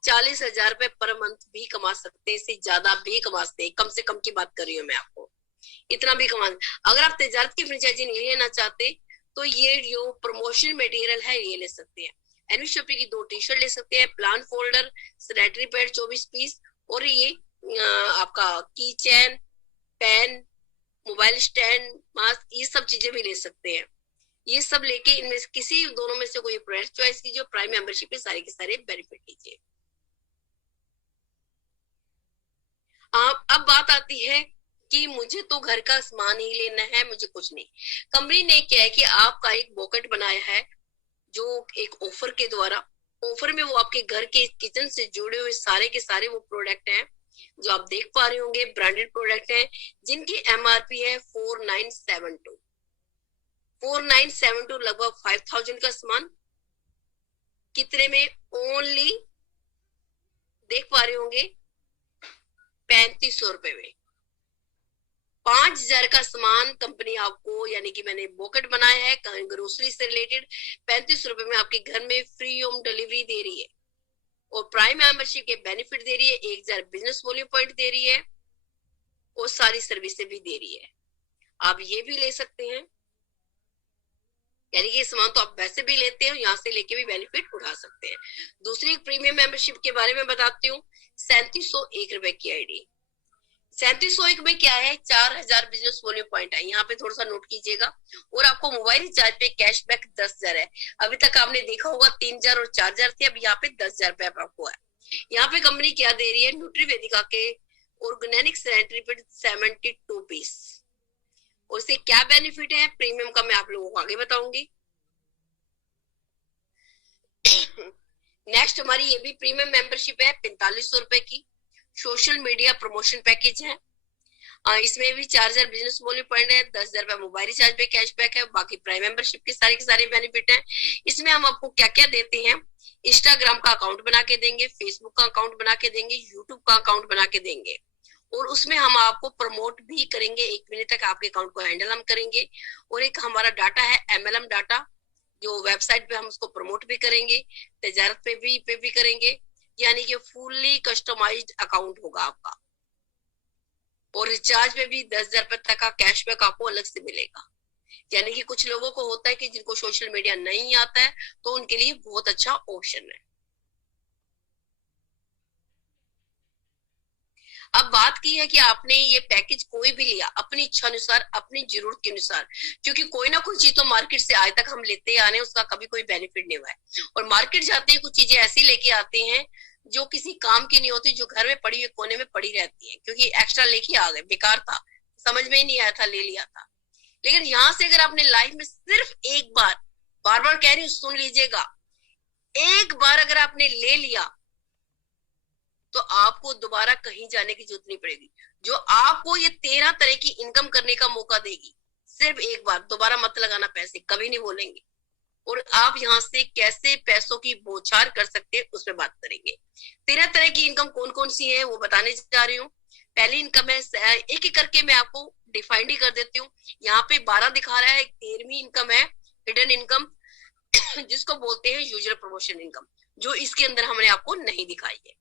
40,000 रुपए पर मंथ भी कमा सकते हैं, इससे ज्यादा भी कमा सकते हैं। कम से कम की बात कर रही हूँ मैं आपको, इतना भी कमा। अगर आप तेजारत की फ्रेंचाइजी नहीं लेना चाहते तो ये जो प्रमोशन मटेरियल है ये ले सकते हैं। एनवी शॉपी की 2 टी शर्ट ले सकते हैं, plan folder, sanitary pad 24 piece, और ये आपका key chain, pen, mobile stand, mask, ये सब चीजें भी ले सकते हैं। ये सब लेके इनमें से किसी दोनों में से कोई प्रोडक्ट चॉइस कीजिए, प्राइम मेंबरशिप के सारे के सारे बेनिफिट लीजिए। अब बात आती है कि मुझे तो घर का सामान ही लेना है, मुझे कुछ नहीं। कंपनी ने क्या है कि आपका एक पॉकेट बनाया है जो एक ऑफर के द्वारा, ऑफर में वो आपके घर के किचन से जुड़े हुए सारे के सारे वो प्रोडक्ट हैं जो आप देख पा रहे होंगे, ब्रांडेड प्रोडक्ट हैं जिनकी एमआरपी है 4972। 4972 लगभग 5000 का सामान कितने में, ओनली देख पा रहे होंगे 3500 रुपए में। 5000 का सामान कंपनी आपको, यानी कि मैंने बॉकेट बनाया है ग्रोसरी से रिलेटेड, 35 रुपए में आपके घर में फ्री होम डिलीवरी दे रही है, और प्राइम मेंबरशिप के बेनिफिट दे रही है, 1000 बिजनेस वॉल्यूम पॉइंट दे रही है, और सारी सर्विसेज भी दे रही है। आप ये भी ले सकते हैं, यानी कि सामान तो आप वैसे भी लेते हैं, यहाँ से लेके भी बेनिफिट उठा सकते हैं। दूसरी प्रीमियम मेंबरशिप के बारे में बताती हूँ, 3701 रुपए की आईडी। 3701 में क्या है, 4000 बिजनेस वॉल्यूम पॉइंट है, यहाँ पे थोड़ा सा नोट कीजिएगा। और आपको मोबाइल रिचार्ज पे कैशबैक 10,000 है। अभी तक आपने देखा होगा 3000 और 4000 थे, अब यहाँ पे 10,000 रुपए आपको है। यहाँ पे कंपनी क्या दे रही है, न्यूट्री वेदिका के ऑर्गेनिक सैनिटरी पैड 72 पीस। उससे क्या बेनिफिट है प्रीमियम का मैं आप लोगों को आगे बताऊंगी। नेक्स्ट हमारी ये भी प्रीमियम मेंबरशिप है 4500 रुपए की, सोशल मीडिया प्रमोशन पैकेज है। इसमें भी 4000 बिजनेस वॉल्यूम पॉइंट है, 10,000 रुपए मोबाइल रिचार्ज पे कैशबैक है, बाकी प्राइम मेंबरशिप के सारे बेनिफिट हैं। इसमें हम आपको क्या क्या देते हैं, इंस्टाग्राम का अकाउंट बना के देंगे, फेसबुक का अकाउंट बना के देंगे, यूट्यूब का अकाउंट बना के देंगे, और उसमें हम आपको प्रमोट भी करेंगे। 1 महीने तक आपके अकाउंट को हैंडल हम करेंगे। और एक हमारा डाटा है एमएलएम डाटा, जो वेबसाइट पे हम उसको प्रमोट भी करेंगे, तजारत पे भी करेंगे, यानी कि फुल्ली कस्टमाइज्ड अकाउंट होगा आपका। और रिचार्ज में भी 10,000 रुपए तक का कैशबैक आपको अलग से मिलेगा। यानी कि कुछ लोगों को होता है कि जिनको सोशल मीडिया नहीं आता है, तो उनके लिए बहुत अच्छा ऑप्शन है। अब बात की है कि आपने ये पैकेज कोई भी लिया अपनी इच्छा अनुसार, अपनी जरूरत के अनुसार, क्योंकि कोई ना कोई चीज तो मार्केट से आज तक हम लेते आ रहे हैं, उसका कभी कोई बेनिफिट नहीं हुआ है। और मार्केट जाते हैं कुछ चीजें ऐसी लेके आते हैं जो किसी काम की नहीं होती, जो घर में पड़ी हुई कोने में पड़ी रहती है, क्योंकि एक्स्ट्रा लेके आ गए, बेकार था, समझ में ही नहीं आया था, ले लिया था। लेकिन यहाँ से अगर आपने लाइफ में सिर्फ एक बार, बार बार कह रही हूँ सुन लीजिएगा, एक बार अगर आपने ले लिया तो आपको दोबारा कहीं जाने की जरूरत नहीं पड़ेगी। जो आपको ये 13 तरह की इनकम करने का मौका देगी, सिर्फ एक बार, दोबारा मत लगाना पैसे, कभी नहीं बोलेंगे। और आप यहाँ से कैसे पैसों की बौछार कर सकते हैं उसमें बात करेंगे। 13 तरह की इनकम कौन कौन सी है वो बताने जा रही हूँ। पहली इनकम है, एक एक करके मैं आपको डिफाइंड ही कर देती हूँ। यहाँ पे 12 दिखा रहा है। 13वीं इनकम है हिडन इनकम, जिसको बोलते हैं यूजुअल प्रमोशन इनकम, जो इसके अंदर हमने आपको नहीं दिखाई है।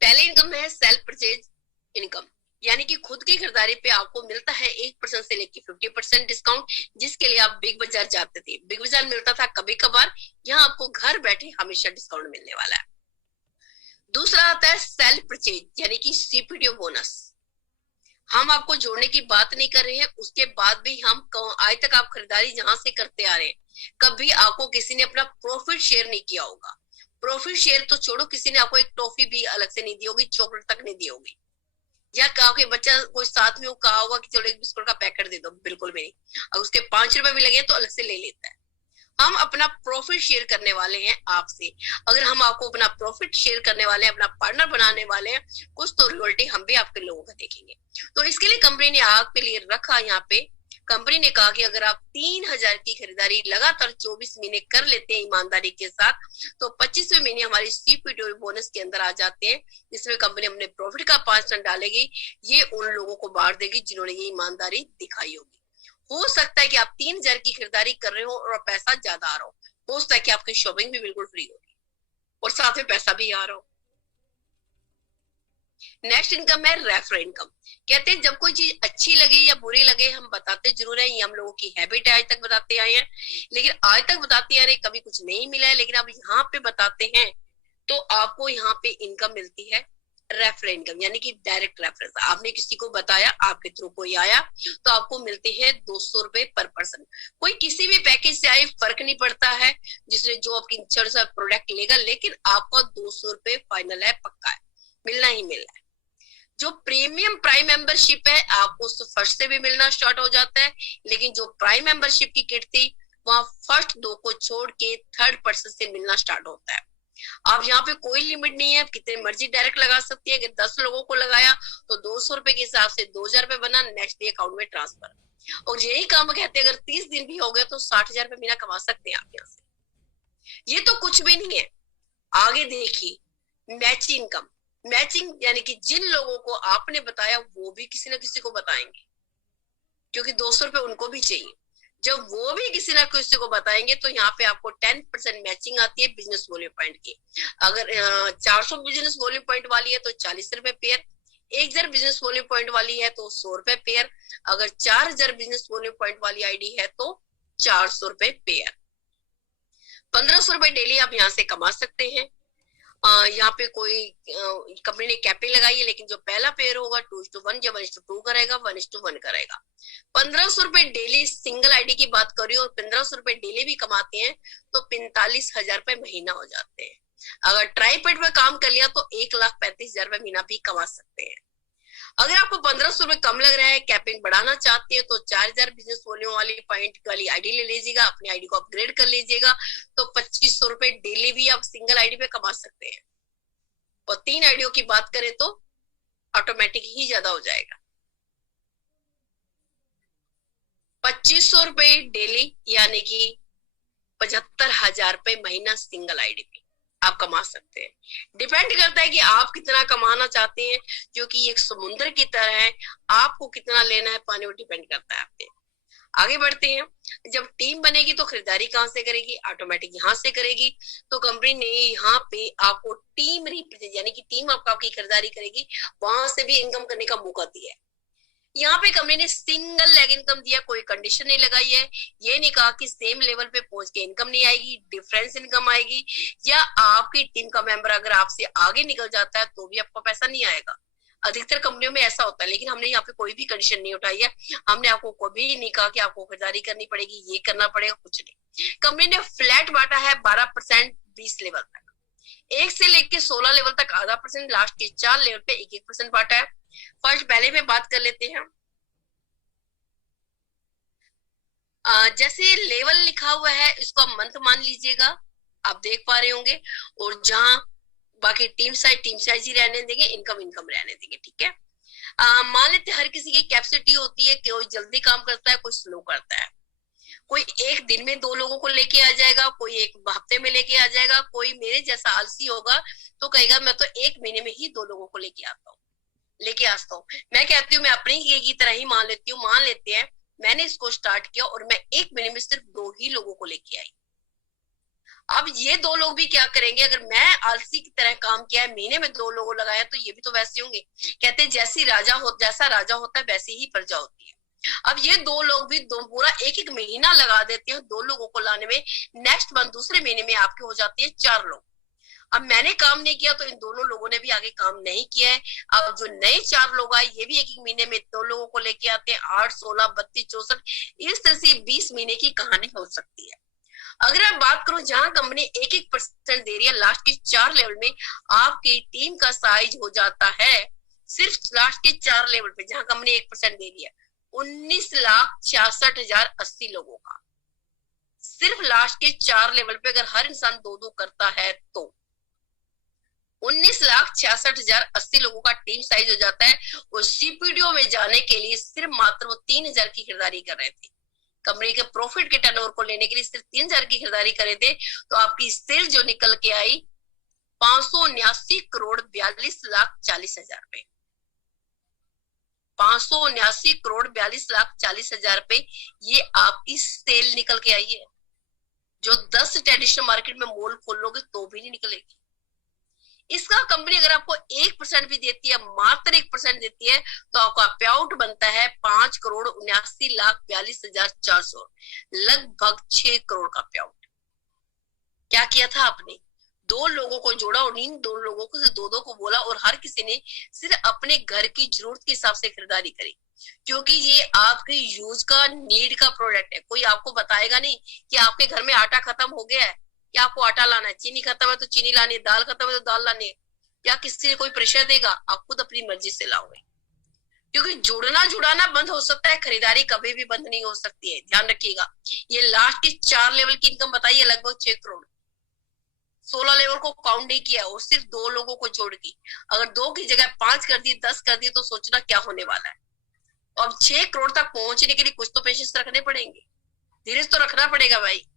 पहली इनकम है सेल्फ परचेज इनकम, यानी कि खुद की खरीदारी पे आपको मिलता है 1% से लेकर 50% डिस्काउंट, जिसके लिए आप बिग बाजार जाते थे। बिग बाजार मिलता था कभी कभार, यहाँ आपको घर बैठे हमेशा डिस्काउंट मिलने वाला है। दूसरा आता है सेल्फ परचेज, यानी कि सीपीटीओ बोनस। हम आपको जोड़ने की बात नहीं कर रहे हैं, उसके बाद भी हम आज तक आप खरीदारी जहां से करते आ रहे हैं, कभी आपको किसी ने अपना प्रॉफिट शेयर नहीं किया होगा। प्रॉफिट शेयर तो छोड़ो, किसी ने आपको एक टॉफी भी अलग से नहीं दी होगी, चॉकलेट तक नहीं दी होगी, या कहा कि बच्चा कोई साथ में वो कहा होगा कि चलो एक बिस्कुट का पैकेट दे दो, बिल्कुल भी नहीं। अगर उसके 5 रुपए भी लगे तो अलग से ले लेता है। हम अपना प्रॉफिट शेयर करने वाले हैं आपसे। अगर हम आपको अपना प्रॉफिट शेयर करने वाले हैं, अपना पार्टनर बनाने वाले हैं, कुछ तो रियलिटी हम भी आपके लोगों का देखेंगे। तो इसके लिए कंपनी ने आपके लिए रखा, यहाँ पे कंपनी ने कहा कि अगर आप 3000 की खरीदारी लगातार 24 महीने कर लेते हैं ईमानदारी के साथ, तो 25वें महीने हमारी सीपीटीओ बोनस के अंदर आ जाते हैं, जिसमें कंपनी अपने प्रॉफिट का 5% डालेगी। ये उन लोगों को बांट देगी जिन्होंने ये ईमानदारी दिखाई होगी। हो सकता है कि आप 3000 की खरीदारी कर रहे हो और पैसा ज्यादा आ रहा हो सकता है कि आपकी शॉपिंग भी बिल्कुल फ्री होगी और साथ में पैसा भी आ रहा हो। नेक्स्ट इनकम है रेफर इनकम। कहते हैं जब कोई चीज अच्छी लगे या बुरी लगे, हम बताते जरूर है, ये हम लोगों की हैबिट है, आज तक बताते आए हैं। लेकिन आज तक बताते आ रहे, कभी कुछ नहीं मिला है, लेकिन अब यहाँ पे बताते हैं तो आपको यहाँ पे इनकम मिलती है रेफर इनकम, यानी कि डायरेक्ट रेफरेंस। आपने किसी को बताया, आपके थ्रू कोई आया, तो आपको मिलते हैं 200 रुपए पर पर्सन। कोई किसी भी पैकेज से आए, फर्क नहीं पड़ता है, जिसने जो आपकी प्रोडक्ट लेगा, लेकिन आपका 200 रुपए फाइनल है, पक्का है, मिलना ही मिलना है। जो प्रीमियम प्राइम मेंबरशिप है, आपको फर्स्ट से भी मिलना स्टार्ट हो जाता है, लेकिन जो प्राइम मेंबरशिप की किट थी, वहां फर्स्ट 2 को छोड़ के थर्ड पर्सन से मिलना स्टार्ट होता है। आप यहाँ पे कोई लिमिट नहीं है, आप कितने मर्जी डायरेक्ट लगा सकती है। अगर 10 लोगों को लगाया तो 200 रुपए के हिसाब से 2000 रुपए बना, नेक्स्ट डे अकाउंट में ट्रांसफर। और यही काम कहते हैं, अगर 30 दिन भी हो गए तो 60,000 रुपए महीना कमा सकते हैं आप यहाँ से। ये तो कुछ भी नहीं है। आगे देखिए मैचिंग इनकम। मैचिंग यानी कि जिन लोगों को आपने बताया वो भी किसी ना किसी को बताएंगे, क्योंकि 200 रुपए उनको भी चाहिए। जब वो भी किसी ना किसी को बताएंगे तो यहाँ पे आपको 10% मैचिंग आती है बिजनेस वॉल्यूम पॉइंट की। अगर 400 बिजनेस वॉल्यूम पॉइंट वाली है तो 40 रुपए पेयर, 1000 बिजनेस वॉल्यूम पॉइंट वाली है तो 100 रुपए पेयर, अगर 4000 बिजनेस वॉल्यूम पॉइंट वाली आईडी है तो 400 रुपए पेयर। 1500 रुपए डेली आप यहाँ से कमा सकते हैं। यहाँ पे कोई कंपनी ने कैपिंग लगाई है, लेकिन जो पहला पेयर होगा 2:1 या 1:2 करेगा, 1:1 करेगा। 1500 रुपए डेली सिंगल आईडी की बात करिए और 1500 रुपए डेली भी कमाते हैं तो 45,000 रुपए महीना हो जाते हैं। अगर ट्राईपेड में काम कर लिया तो 1,35,000 रुपए महीना भी कमा सकते हैं। अगर आपको 1500 रुपए कम लग रहा है, कैपिंग बढ़ाना चाहते हैं, तो 4000 बिजनेस वॉल्यूम वाली पॉइंट वाली आईडी ले लीजिएगा, अपनी आईडी को अपग्रेड कर लीजिएगा, तो 2500 रुपए डेली भी आप सिंगल आईडी पे कमा सकते हैं। और 3 आईडियों की बात करें तो ऑटोमेटिक ही ज्यादा हो जाएगा। 2500 रुपए डेली यानी कि 75,000 रुपए महीना सिंगल आईडी पे आप कमा सकते हैं। डिपेंड करता है कि आप कितना कमाना चाहते हैं, क्योंकि एक समुद्र की तरह है, आपको कितना लेना है पानी वो डिपेंड करता है आप पे। आगे बढ़ते हैं। जब टीम बनेगी तो खरीदारी कहां से करेगी? ऑटोमेटिक यहां से करेगी। तो कंपनी ने यहाँ पे आपको टीम रिप्रेजेंट यानी कि टीम आपकी खरीदारी करेगी, वहां से भी इनकम करने का मौका दिया है। यहाँ पे कंपनी ने सिंगल लेग इनकम दिया, कोई कंडीशन नहीं लगाई है। ये नहीं कहा कि सेम लेवल पे पहुंच के इनकम नहीं आएगी, डिफरेंस इनकम आएगी, या आपकी टीम का मेंबर अगर आपसे आगे निकल जाता है तो भी आपको पैसा नहीं आएगा। अधिकतर कंपनियों में ऐसा होता है, लेकिन हमने यहाँ पे कोई भी कंडीशन नहीं उठाई है। हमने आपको कभी नहीं कहा कि आपको खरीदारी करनी पड़ेगी, ये करना पड़ेगा, कुछ नहीं। कंपनी ने फ्लैट बांटा है 12% 20 लेवल तक, 1 से लेके 16 लेवल तक आधा %, लास्ट के 4 लेवल पे 1-1% बांटा है। फर्स्ट पहले में बात कर लेते हैं। जैसे लेवल लिखा हुआ है इसको आप मंथ मान लीजिएगा, आप देख पा रहे होंगे। और जहां बाकी टीम साइज ही रहने देंगे, इनकम रहने देंगे, ठीक है। मान लेते हर किसी की कैपेसिटी होती है, कोई जल्दी काम करता है, कोई स्लो करता है। कोई एक दिन में 2 लोगों को लेके आ जाएगा, कोई एक हफ्ते में लेके आ जाएगा, कोई मेरे जैसा आलसी होगा तो कहेगा मैं तो 1 महीने में ही 2 लोगों को लेके आता हूँ। मैं कहती हूँ, मैं अपनी की तरह ही मान लेती हूँ। मान लेते हैं मैंने इसको स्टार्ट किया और मैं 1 महीने में सिर्फ 2 ही लोगों को लेके आई। अब ये 2 लोग भी क्या करेंगे? अगर मैं आलसी की तरह काम किया है, महीने में 2 लोगों लगाया, तो ये भी तो वैसे होंगे। कहते हैं जैसा राजा होता है वैसी ही प्रजा होती है। अब ये 2 लोग भी पूरा 1 महीना लगा देते हैं 2 लोगों को लाने में। नेक्स्ट मंथ दूसरे महीने में आपके हो जाते हैं 4 लोग। अब मैंने काम नहीं किया तो इन दोनों लोगों ने भी आगे काम नहीं किया है। अब जो नए 4 लोग आए, ये भी 1 महीने में 2 लोगों को लेके आते हैं। 8, 16, 32, 64, इस तरह से 20 महीने की कहानी हो सकती है। अगर आप बात करूं जहां कंपनी 1% दे रही है, लास्ट के 4 लेवल में आपकी टीम का साइज हो जाता है, सिर्फ लास्ट के 4 लेवल पे जहां कंपनी 1% दे रही है, 19,66,080 लोगों का। सिर्फ लास्ट के 4 लेवल पे अगर हर इंसान 2-2 करता है तो 19,66,080 लोगों का टीम साइज हो जाता है। और सीपीडीओ में जाने के लिए सिर्फ मात्र वो 3,000 की खरीदारी कर रहे थे। कंपनी के प्रॉफिट के टर्नओवर को लेने के लिए सिर्फ 3,000 की खरीदारी करे थे, तो आपकी सेल जो निकल के आई 579,42,40,000 रुपए। 579,42,40,000 रुपए ये आपकी सेल निकल के आई है, जो 10 ट्रेडिशनल मार्केट में मॉल खोलोगे तो भी नहीं निकलेगी। इसका कंपनी अगर आपको 1% भी देती है, मात्र 1% देती है, तो आपका पे आउट बनता है 5,79,42,400, लगभग 6 करोड़ का पे आउट। क्या किया था आपने? 2 लोगों को जोड़ा और इन 2 लोगों को से 2-2 को बोला और हर किसी ने सिर्फ अपने घर की जरूरत के हिसाब से खरीदारी करी, क्योंकि ये आपके यूज का, नीड का प्रोडक्ट है। कोई आपको बताएगा नहीं कि आपके घर में आटा खत्म हो गया है कि आपको आटा लाना है, चीनी खत्म है तो चीनी लानी है, दाल खत्म है तो दाल लानी है, या किसी से कोई प्रेशर देगा? आप खुद अपनी मर्जी से लाओगे। क्योंकि जुड़ना बंद हो सकता है, खरीदारी कभी भी बंद नहीं हो सकती है, ध्यान रखिएगा। ये लास्ट के 4 लेवल की इनकम बताइए, लगभग 6 करोड़। 16 लेवल को काउंट नहीं किया और सिर्फ 2 लोगों को जोड़ दी। अगर 2 की जगह 5 कर दी, 10 कर दी, तो सोचना क्या होने वाला है। अब 6 करोड़ तक पहुंचने के लिए कुछ तो पेशेंस रखने पड़ेंगे, धीरज तो रखना पड़ेगा भाई,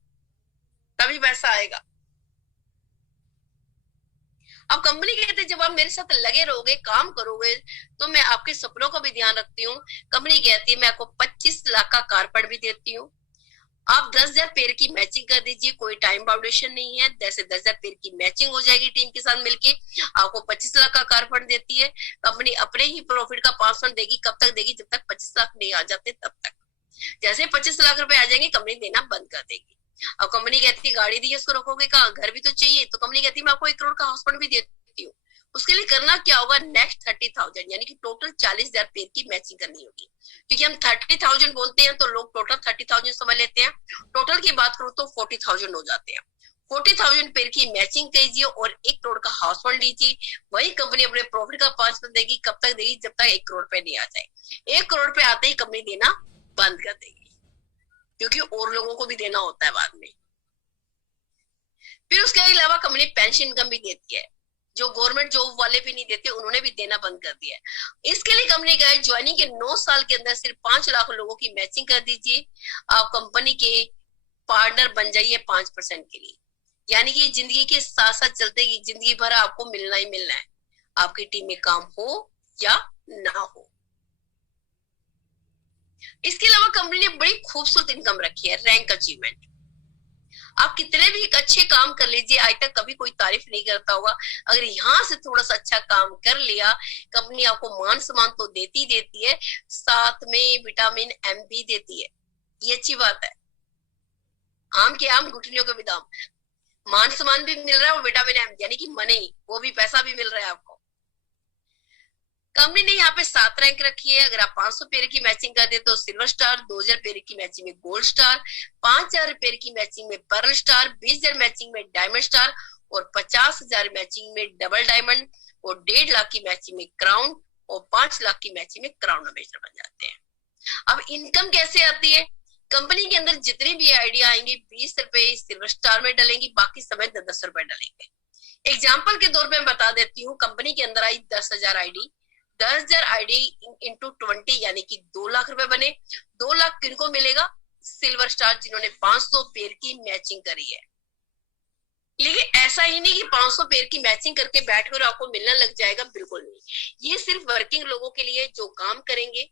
तभी पैसा आएगा। अब कंपनी कहते हैं जब आप मेरे साथ लगे रहोगे, काम करोगे, तो मैं आपके सपनों का भी ध्यान रखती हूँ। कंपनी कहती है मैं आपको 25 लाख का कारपेट भी देती हूँ, आप 10,000 पेड़ की मैचिंग कर दीजिए, कोई टाइम बाउंडेशन नहीं है। जैसे 10,000 पेड़ की मैचिंग हो जाएगी टीम के साथ मिलके, आपको 25 लाख का कारपेट देती है। कंपनी अपने ही प्रॉफिट का 5% देगी। कब तक देगी? जब तक 25 लाख नहीं आ जाते तब तक। जैसे 25 लाख रुपए आ जाएंगे, कंपनी देना बंद कर देगी। अब कंपनी कहती है गाड़ी दी है, उसको रखोगे कहाँ? घर भी तो चाहिए। तो कंपनी कहती है मैं आपको 1 करोड़ का हाउस फंड भी देती हूँ। उसके लिए करना क्या होगा? नेक्स्ट 30,000 यानी कि टोटल 40,000 पेड़ की मैचिंग करनी होगी। क्योंकि हम 30,000 बोलते हैं तो लोग टोटल 30,000 समझ लेते हैं। टोटल की बात करूं तो 40,000 हो जाते हैं। 40,000 पेड़ की मैचिंग कीजिए और 1 करोड़ का हाउस फंड लीजिए। वही कंपनी अपने प्रॉफिट का 5% देगी। कब तक देगी? जब तक 1 करोड़ रुपए नहीं आ जाए। 1 करोड़ रुपए आते ही कंपनी देना बंद कर देगी, क्योंकि और लोगों को भी देना होता है बाद में। फिर उसके अलावा कंपनी पेंशन इनकम भी देती है, जो गवर्नमेंट जॉब वाले भी नहीं देते, उन्होंने भी देना बंद कर दिया है। इसके लिए कंपनी का ज्वाइनिंग के 9 साल के अंदर सिर्फ 5 लाख लोगों की मैचिंग कर दीजिए, आप कंपनी के पार्टनर बन जाइए 5% के लिए। यानी कि जिंदगी के साथ साथ चलते ही जिंदगी भर आपको मिलना ही मिलना है, आपकी टीम में काम हो या ना हो। इसके अलावा कंपनी ने बड़ी खूबसूरत इनकम रखी है, रैंक अचीवमेंट। आप कितने भी अच्छे काम कर लीजिए, आज तक कभी कोई तारीफ नहीं करता होगा। अगर यहाँ से थोड़ा सा अच्छा काम कर लिया, कंपनी आपको मान सम्मान तो देती देती है, साथ में विटामिन एम भी देती है। ये अच्छी बात है। आम के आम घुटनियों के भी दाम, मान सम्मान भी मिल रहा है और विटामिन एम यानी कि मनी, वो भी पैसा भी मिल रहा है आपको। कंपनी ने यहाँ पे 7 रैंक रखी है। अगर आप 500 पेड़ की मैचिंग कर दे तो सिल्वर स्टार, 2,000 पेड़ की मैचिंग में गोल्ड स्टार, 5,000 पेड़ की मैचिंग में पर्ल स्टार, 20,000 मैचिंग में डायमंड स्टार और 50,000 मैचिंग में डबल डायमंड और 1.5 लाख की मैचिंग में क्राउन और 5 लाख की मैचिंग में क्राउन अम्बेसडर बन जाते हैं। अब इनकम कैसे आती है? कंपनी के अंदर जितनी भी आइडिया आएंगे 20 रुपए सिल्वर स्टार में डलेंगी, बाकी समय 10-10 रुपए डलेंगे। एग्जाम्पल के तौर पे मैं बता देती हूँ, कंपनी के अंदर आई 10,000 आईडी, 10,000 आईडी इंटू 20 यानी कि 2 लाख रुपए बने। 2 लाख किनको मिलेगा? सिल्वर स्टार जिन्होंने 500 पेयर की मैचिंग करी है। लेकिन ऐसा ही नहीं कि 500 पेयर की मैचिंग करके बैठकर आपको मिलना लग जाएगा, बिल्कुल नहीं। ये सिर्फ वर्किंग लोगों के लिए जो काम करेंगे,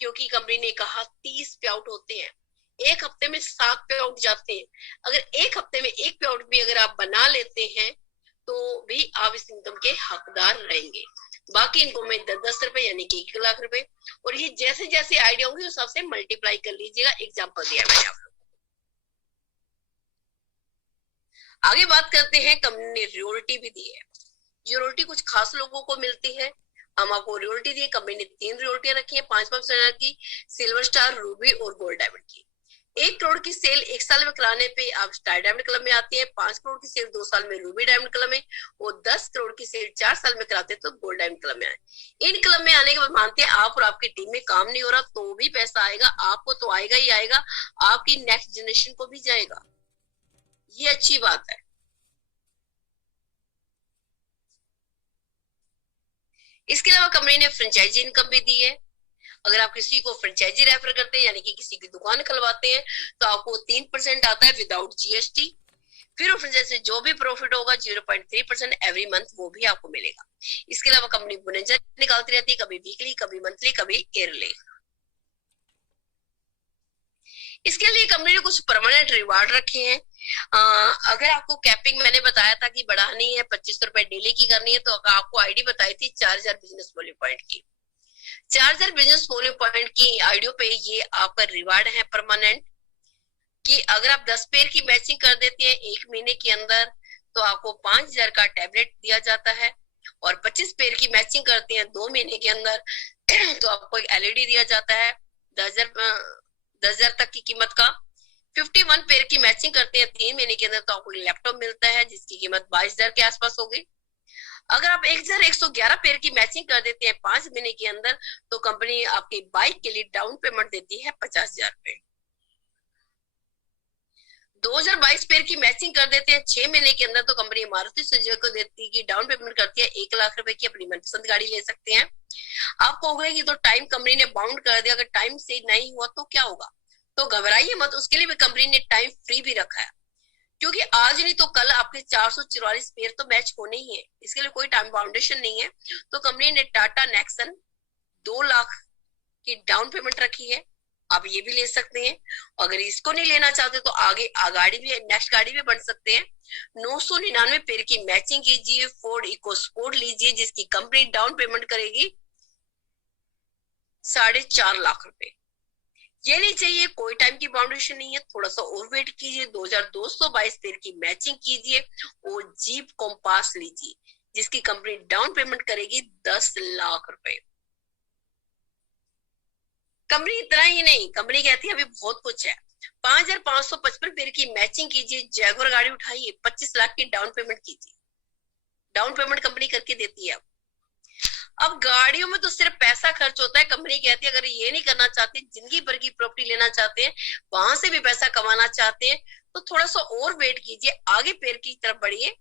क्योंकि कंपनी ने कहा 30 पे आउट होते हैं, एक हफ्ते में 7 पे आउट जाते हैं। अगर एक हफ्ते में 1 पे आउट भी अगर आप बना लेते हैं तो भी आप इस इनकम के हकदार रहेंगे। बाकी इनको में 10-10 रुपए यानी कि 1 लाख रुपए, और ये जैसे जैसे आइडिया होंगे उस सबसे मल्टीप्लाई कर लीजिएगा। एग्जाम्पल दिया मैंने आपको। आगे बात करते हैं, कंपनी ने रियल्टी भी दी है। ये रियल्टी कुछ खास लोगों को मिलती है। हम आपको रियल्टी दी, कंपनी ने 3 रियल्टियां रखी है, 5-5 की, सिल्वर स्टार, रूबी और गोल्ड डायमंड की। 1 करोड़ की सेल 1 साल में कराने पे आप स्टार डायमंड क्लब में आते हैं, 5 करोड़ की सेल 2 साल में रूबी डायमंड क्लब में, और 10 करोड़ की सेल 4 साल में कराते हैं तो गोल्ड डायमंड क्लब में आए। इन क्लब में आने के बाद मानते हैं आप और आपकी टीम में काम नहीं हो रहा तो भी पैसा आएगा, आपको तो आएगा ही आएगा, आपकी नेक्स्ट जनरेशन को भी जाएगा। ये अच्छी बात है। इसके अलावा कंपनी ने फ्रेंचाइजी इनकम भी दी है। अगर आप किसी को फ्रेंचाइजी रेफर करते हैं यानी कि किसी की दुकान खुलवाते हैं तो आपको 3% आता है विदाउट जीएसटी। फिर वो फ्रेंचाइजी से जो भी प्रॉफिट होगा 0.3% एवरी मंथ वो भी आपको मिलेगा। इसके अलावा कंपनी बोनस निकालती रहती है, कभी वीकली, कभी मंथली, कभी ईयरली। इसके लिए कंपनी ने कुछ परमानेंट रिवार्ड रखे हैं। अगर आपको कैपिंग मैंने बताया था कि बढ़ानी है, 25 रुपए डेली की करनी है, तो आपको आईडी बताई थी 4000 बिजनेस वैल्यू पॉइंट की। 4000 बिजनेस वैल्यू पॉइंट की आईडियो पे ये आपका रिवार्ड है परमानेंट, कि अगर आप 10 पेयर की मैचिंग कर देते हैं 1 महीने के अंदर तो आपको 5000 का टैबलेट दिया जाता है, और 25 पेयर की मैचिंग करते हैं 2 महीने के अंदर तो आपको एक एलईडी दिया जाता है 10,000 तक की कीमत का। 51 पेयर की मैचिंग करते हैं 3 महीने के अंदर तो आपको लैपटॉप मिलता है जिसकी कीमत 22,000 के आसपास होगी। अगर आप 1111 पेयर की मैचिंग कर देते हैं 5 महीने के अंदर तो कंपनी आपकी बाइक के लिए डाउन पेमेंट देती है 50,000 रुपए। 2022 पेयर की मैचिंग कर देते हैं 6 महीने के अंदर तो कंपनी मारुति सुजुकी को देती है कि डाउन पेमेंट करती है 1 लाख रुपए की, अपनी मनपसंद गाड़ी ले सकते हैं। आपको होगा कि तो टाइम कंपनी ने बाउंड कर दिया, अगर टाइम से नहीं हुआ तो क्या होगा, तो घबराइए मत, उसके लिए भी कंपनी ने टाइम फ्री भी रखा है, क्योंकि आज नहीं तो कल आपके 444 पेयर तो मैच होने ही है, इसके लिए कोई टाइम बाउंडेशन नहीं है। तो कंपनी ने टाटा नेक्सन 2 लाख की डाउन पेमेंट रखी है, आप ये भी ले सकते हैं। अगर इसको नहीं लेना चाहते तो आगे गाड़ी भी, नेक्स्ट गाड़ी भी बन सकते हैं। 999 पेयर की मैचिंग कीजिए, फोर्ड इको स्पोर्ट लीजिए जिसकी कंपनी डाउन पेमेंट करेगी 4.5 लाख रुपए। ये नहीं चाहिए, कोई टाइम की बाउंडेशन नहीं है, थोड़ा सा और वेट कीजिए, 2222 पेयर की मैचिंग कीजिए और जीप कॉम्पास लीजिए जिसकी कंपनी डाउन पेमेंट करेगी 10 लाख रुपए। कंपनी इतना ही नहीं, कंपनी कहती है अभी बहुत कुछ है। 5555 पेयर की मैचिंग कीजिए, जैगुआर गाड़ी उठाइए, 25 लाख की डाउन पेमेंट कीजिए, डाउन पेमेंट कंपनी करके देती है। अब गाड़ियों में तो सिर्फ पैसा खर्च होता है, कंपनी कहती है अगर ये नहीं करना चाहते, जिंदगी भर की प्रॉपर्टी लेना चाहते हैं, वहां से भी पैसा कमाना चाहते हैं तो थोड़ा सा और वेट कीजिए, आगे पेयर की तरफ बढ़िए।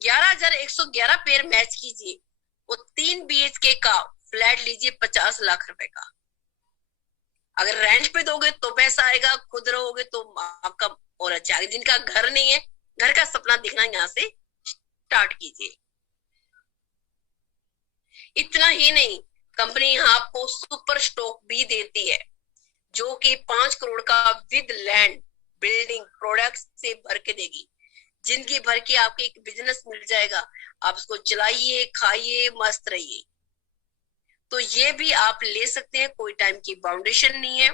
11,111 पेयर मैच कीजिए, वो 3 BHK का फ्लैट लीजिए 50 लाख रुपए का। अगर रेंट पे दोगे तो पैसा आएगा, खुद रहोगे तो आपका और अच्छा। जिनका घर नहीं है, घर का सपना दिखना यहाँ से स्टार्ट कीजिए। इतना ही नहीं, कंपनी यहाँ आपको सुपर स्टॉक भी देती है जो कि 5 करोड़ का विद लैंड, बिल्डिंग, प्रोडक्ट्स से भर के देगी। जिंदगी भर की आपके एक बिजनेस मिल जाएगा, आप उसको चलाइए, खाइए, मस्त रहिए। तो ये भी आप ले सकते हैं, कोई टाइम की बाउंडेशन नहीं है।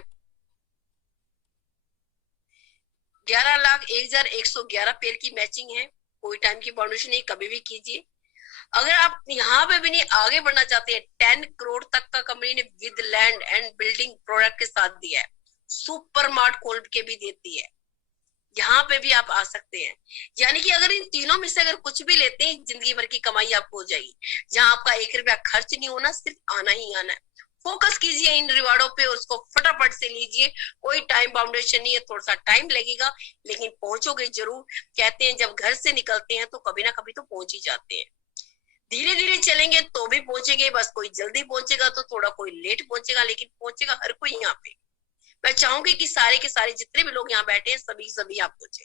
11,01,111 पेयर की मैचिंग है, कोई टाइम की बाउंडेशन नहीं, कभी भी कीजिए। अगर आप यहाँ पे भी नहीं आगे बढ़ना चाहते हैं, 10 करोड़ तक का कंपनी ने with land and building product के साथ दिया है, सुपर मार्ट खोल के भी देती है, यहाँ पे भी आप आ सकते हैं। यानी कि अगर इन तीनों में से अगर कुछ भी लेते हैं, जिंदगी भर की कमाई आपको हो जाएगी, जहां आपका 1 रुपया खर्च नहीं होना, सिर्फ आना ही आना है। फोकस कीजिए इन रिवार्डों पे, उसको फटाफट से लीजिए, कोई टाइम बाउंडेशन नहीं है, थोड़ा सा टाइम लगेगा लेकिन पहुंचोगे जरूर। कहते हैं जब घर से निकलते हैं तो कभी ना कभी तो पहुंच ही जाते हैं, धीरे धीरे चलेंगे तो भी पहुंचेंगे, बस कोई जल्दी पहुंचेगा तो थोड़ा, कोई लेट पहुंचेगा, लेकिन पहुंचेगा हर कोई यहाँ पे। मैं चाहूंगी कि सारे के सारे जितने भी लोग यहाँ बैठे हैं सभी सभी आप पहुंचे।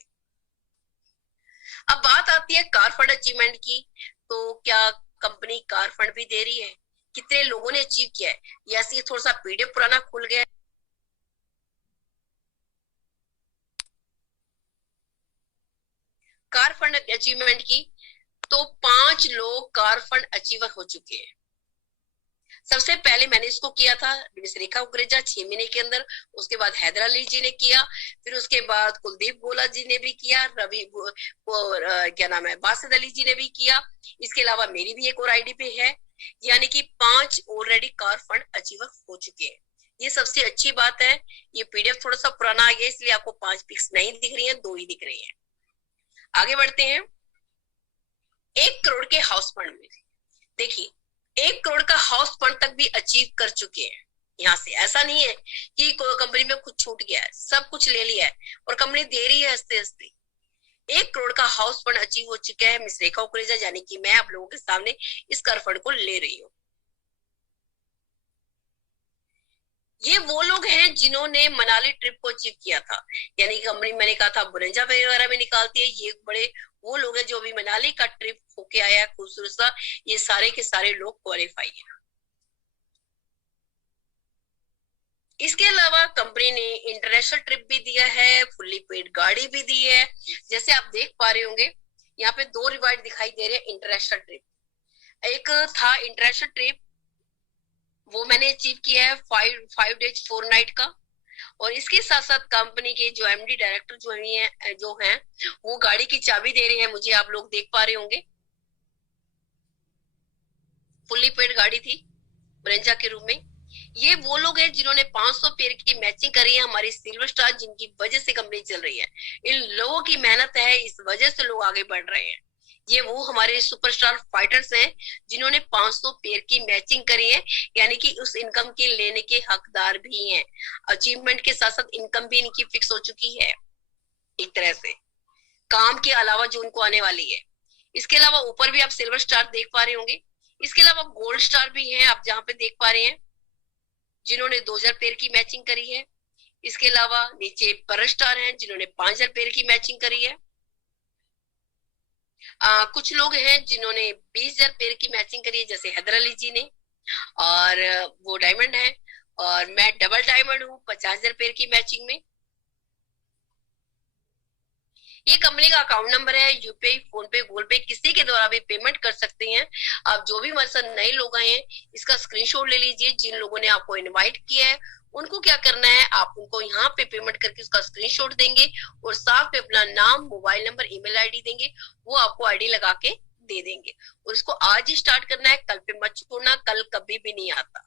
अब बात आती है कार फंड अचीवमेंट की, तो क्या कंपनी कार फंड भी दे रही है, कितने लोगों ने अचीव किया है? यस, ये थोड़ा सा पीडीएफ पुराना खुल गया है। कार फंड अचीवमेंट की तो 5 लोग कार फंड अचीवर हो चुके हैं। सबसे पहले मैंने इसको किया था मिस रेखा कुकरेजा 6 महीने के अंदर, उसके बाद हैदर अली जी ने किया, फिर उसके बाद कुलदीप गोला जी ने भी किया, रवि क्या नाम है, बासित अली जी ने भी किया। इसके अलावा मेरी भी एक और आईडी पे है, यानी कि 5 ऑलरेडी कार फंड अचीवर हो चुके हैं। ये सबसे अच्छी बात है। ये पीडीएफ थोड़ा सा पुराना आ गया इसलिए आपको 5 पिक्स नहीं दिख रही है, 2 ही दिख रही है। आगे बढ़ते हैं। 1 करोड़ के हाउस फंड में देखिए, 1 करोड़ का हाउस फंड तक भी अचीव कर चुके हैं यहाँ से। ऐसा नहीं है कि कंपनी में कुछ छूट गया है, सब कुछ ले लिया है और कंपनी दे रही है हंसते हंसते। 1 करोड़ का हाउस फंड अचीव हो चुका है मिस रेखा कुकरेजा, यानी कि मैं आप लोगों के सामने इस कार फंड को ले रही हूँ। ये वो लोग हैं जिन्होंने मनाली ट्रिप को अचीव किया था, यानी कि कंपनी मैंने कहा था बुरंजा वगैरह में निकालती है, ये बड़े वो लोग हैं जो भी मनाली का ट्रिप होके आया है खूबसूरत सा। ये सारे के सारे लोग क्वालिफाई है। इसके अलावा कंपनी ने इंटरनेशनल ट्रिप भी दिया है, फुल्ली पेड गाड़ी भी दी है। जैसे आप देख पा रहे होंगे यहाँ पे 2 रिवार्ड दिखाई दे रहे हैं इंटरनेशनल ट्रिप। एक था इंटरनेशनल ट्रिप, वो मैंने अचीव किया है 5 डेज 4 नाइट का। और इसके साथ साथ कंपनी के जो एमडी डायरेक्टर जो हैं वो गाड़ी की चाबी दे रहे हैं मुझे, आप लोग देख पा रहे होंगे। फुल्ली पेड गाड़ी थी ब्रेंजा के रूप में। ये वो लोग हैं जिन्होंने 500 पेयर की मैचिंग करी है, हमारी सिल्वर स्टार, जिनकी वजह से कंपनी चल रही है। इन लोगों की मेहनत है, इस वजह से लोग आगे बढ़ रहे हैं। ये वो हमारे सुपरस्टार फाइटर्स हैं जिन्होंने 500 पेयर की मैचिंग करी है, यानी कि उस इनकम के लेने के हकदार भी हैं। अचीवमेंट के साथ साथ इनकम भी इनकी फिक्स हो चुकी है एक तरह से, काम के अलावा जो उनको आने वाली है। इसके अलावा ऊपर भी आप सिल्वर स्टार देख पा रहे होंगे। इसके अलावा गोल्ड स्टार भी है, आप जहां पे देख पा रहे हैं, जिन्होंने 2000 पेयर की मैचिंग करी है। इसके अलावा नीचे पर स्टार हैं जिन्होंने 5000 पेयर की मैचिंग करी है। कुछ लोग हैं जिन्होंने 20000 पेयर की मैचिंग करी है, जैसे हैदर अली जी ने, और वो डायमंड है, और मैं डबल डायमंड हूँ 50000 पेयर की मैचिंग में। ये कंपनी का अकाउंट नंबर है, यूपीआई, फोन पे, गूगल पे, किसी के द्वारा भी पेमेंट कर सकते हैं आप। जो भी हमारे साथ नए लोग आए हैं इसका स्क्रीनशॉट ले लीजिए। जिन लोगों ने आपको इनवाइट किया है उनको क्या करना है, आप उनको यहाँ पे पेमेंट करके उसका स्क्रीनशॉट देंगे और साथ में अपना नाम, मोबाइल नंबर, ईमेल आईडी देंगे, वो आपको आईडी लगा के दे देंगे। और इसको आज ही स्टार्ट करना है, कल पे मत छोड़ना, कल कभी भी नहीं आता।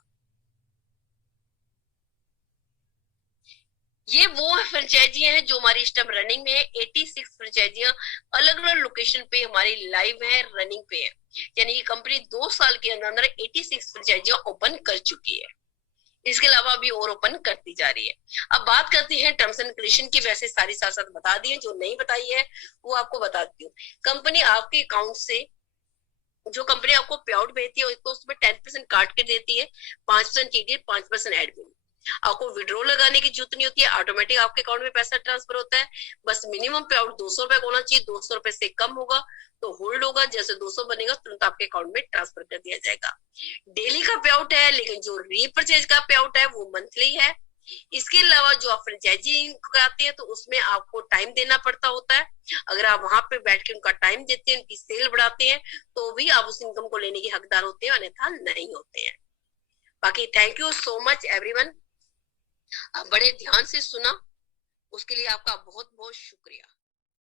ये वो फ्रेंचाइजियां हैं जो हमारी इस टाइम रनिंग में है। 86 फ्रेंचाइजियां अलग अलग लोकेशन पे हमारी लाइव है, रनिंग पे है, यानी कि कंपनी 2 साल के अंदर अंदर 86 फ्रेंचाइजियां ओपन कर चुकी है। इसके अलावा अभी और ओपन करती जा रही है। अब बात करते हैं टर्म्स एंड कंडीशन की। वैसे सारी साथ साथ बता दी है, जो नहीं बताई है वो आपको बताती हूँ। कंपनी आपके अकाउंट से जो कंपनी आपको पे आउट भेजती है तो उसमें 10% काट के देती है, 5% टीडीएस, 5% एडमिन। आपको विड्रॉ लगाने की जरूरत नहीं होती है, ऑटोमेटिक आपके अकाउंट में पैसा ट्रांसफर होता है। बस मिनिमम पे आउट 200 रुपए होना चाहिए, 200 रुपए से कम होगा तो होल्ड होगा, जैसे 200 बनेगा तुरंत आपके अकाउंट में ट्रांसफर कर दिया जाएगा। डेली का पे आउट है, लेकिन जो रीपरचेज का पे आउट है वो मंथली है। इसके अलावा जो आप फ्रेंचाइजी कराते हैं तो उसमें आपको टाइम देना पड़ता होता है। अगर आप वहां पे बैठ के उनका टाइम देते हैं, उनकी सेल बढ़ाते हैं, तो भी आप उस इनकम को लेने के हकदार होते हैं, अन्यथा नहीं होते हैं। बाकी thank you so much everyone, बड़े ध्यान से सुना, उसके लिए आपका बहुत बहुत शुक्रिया।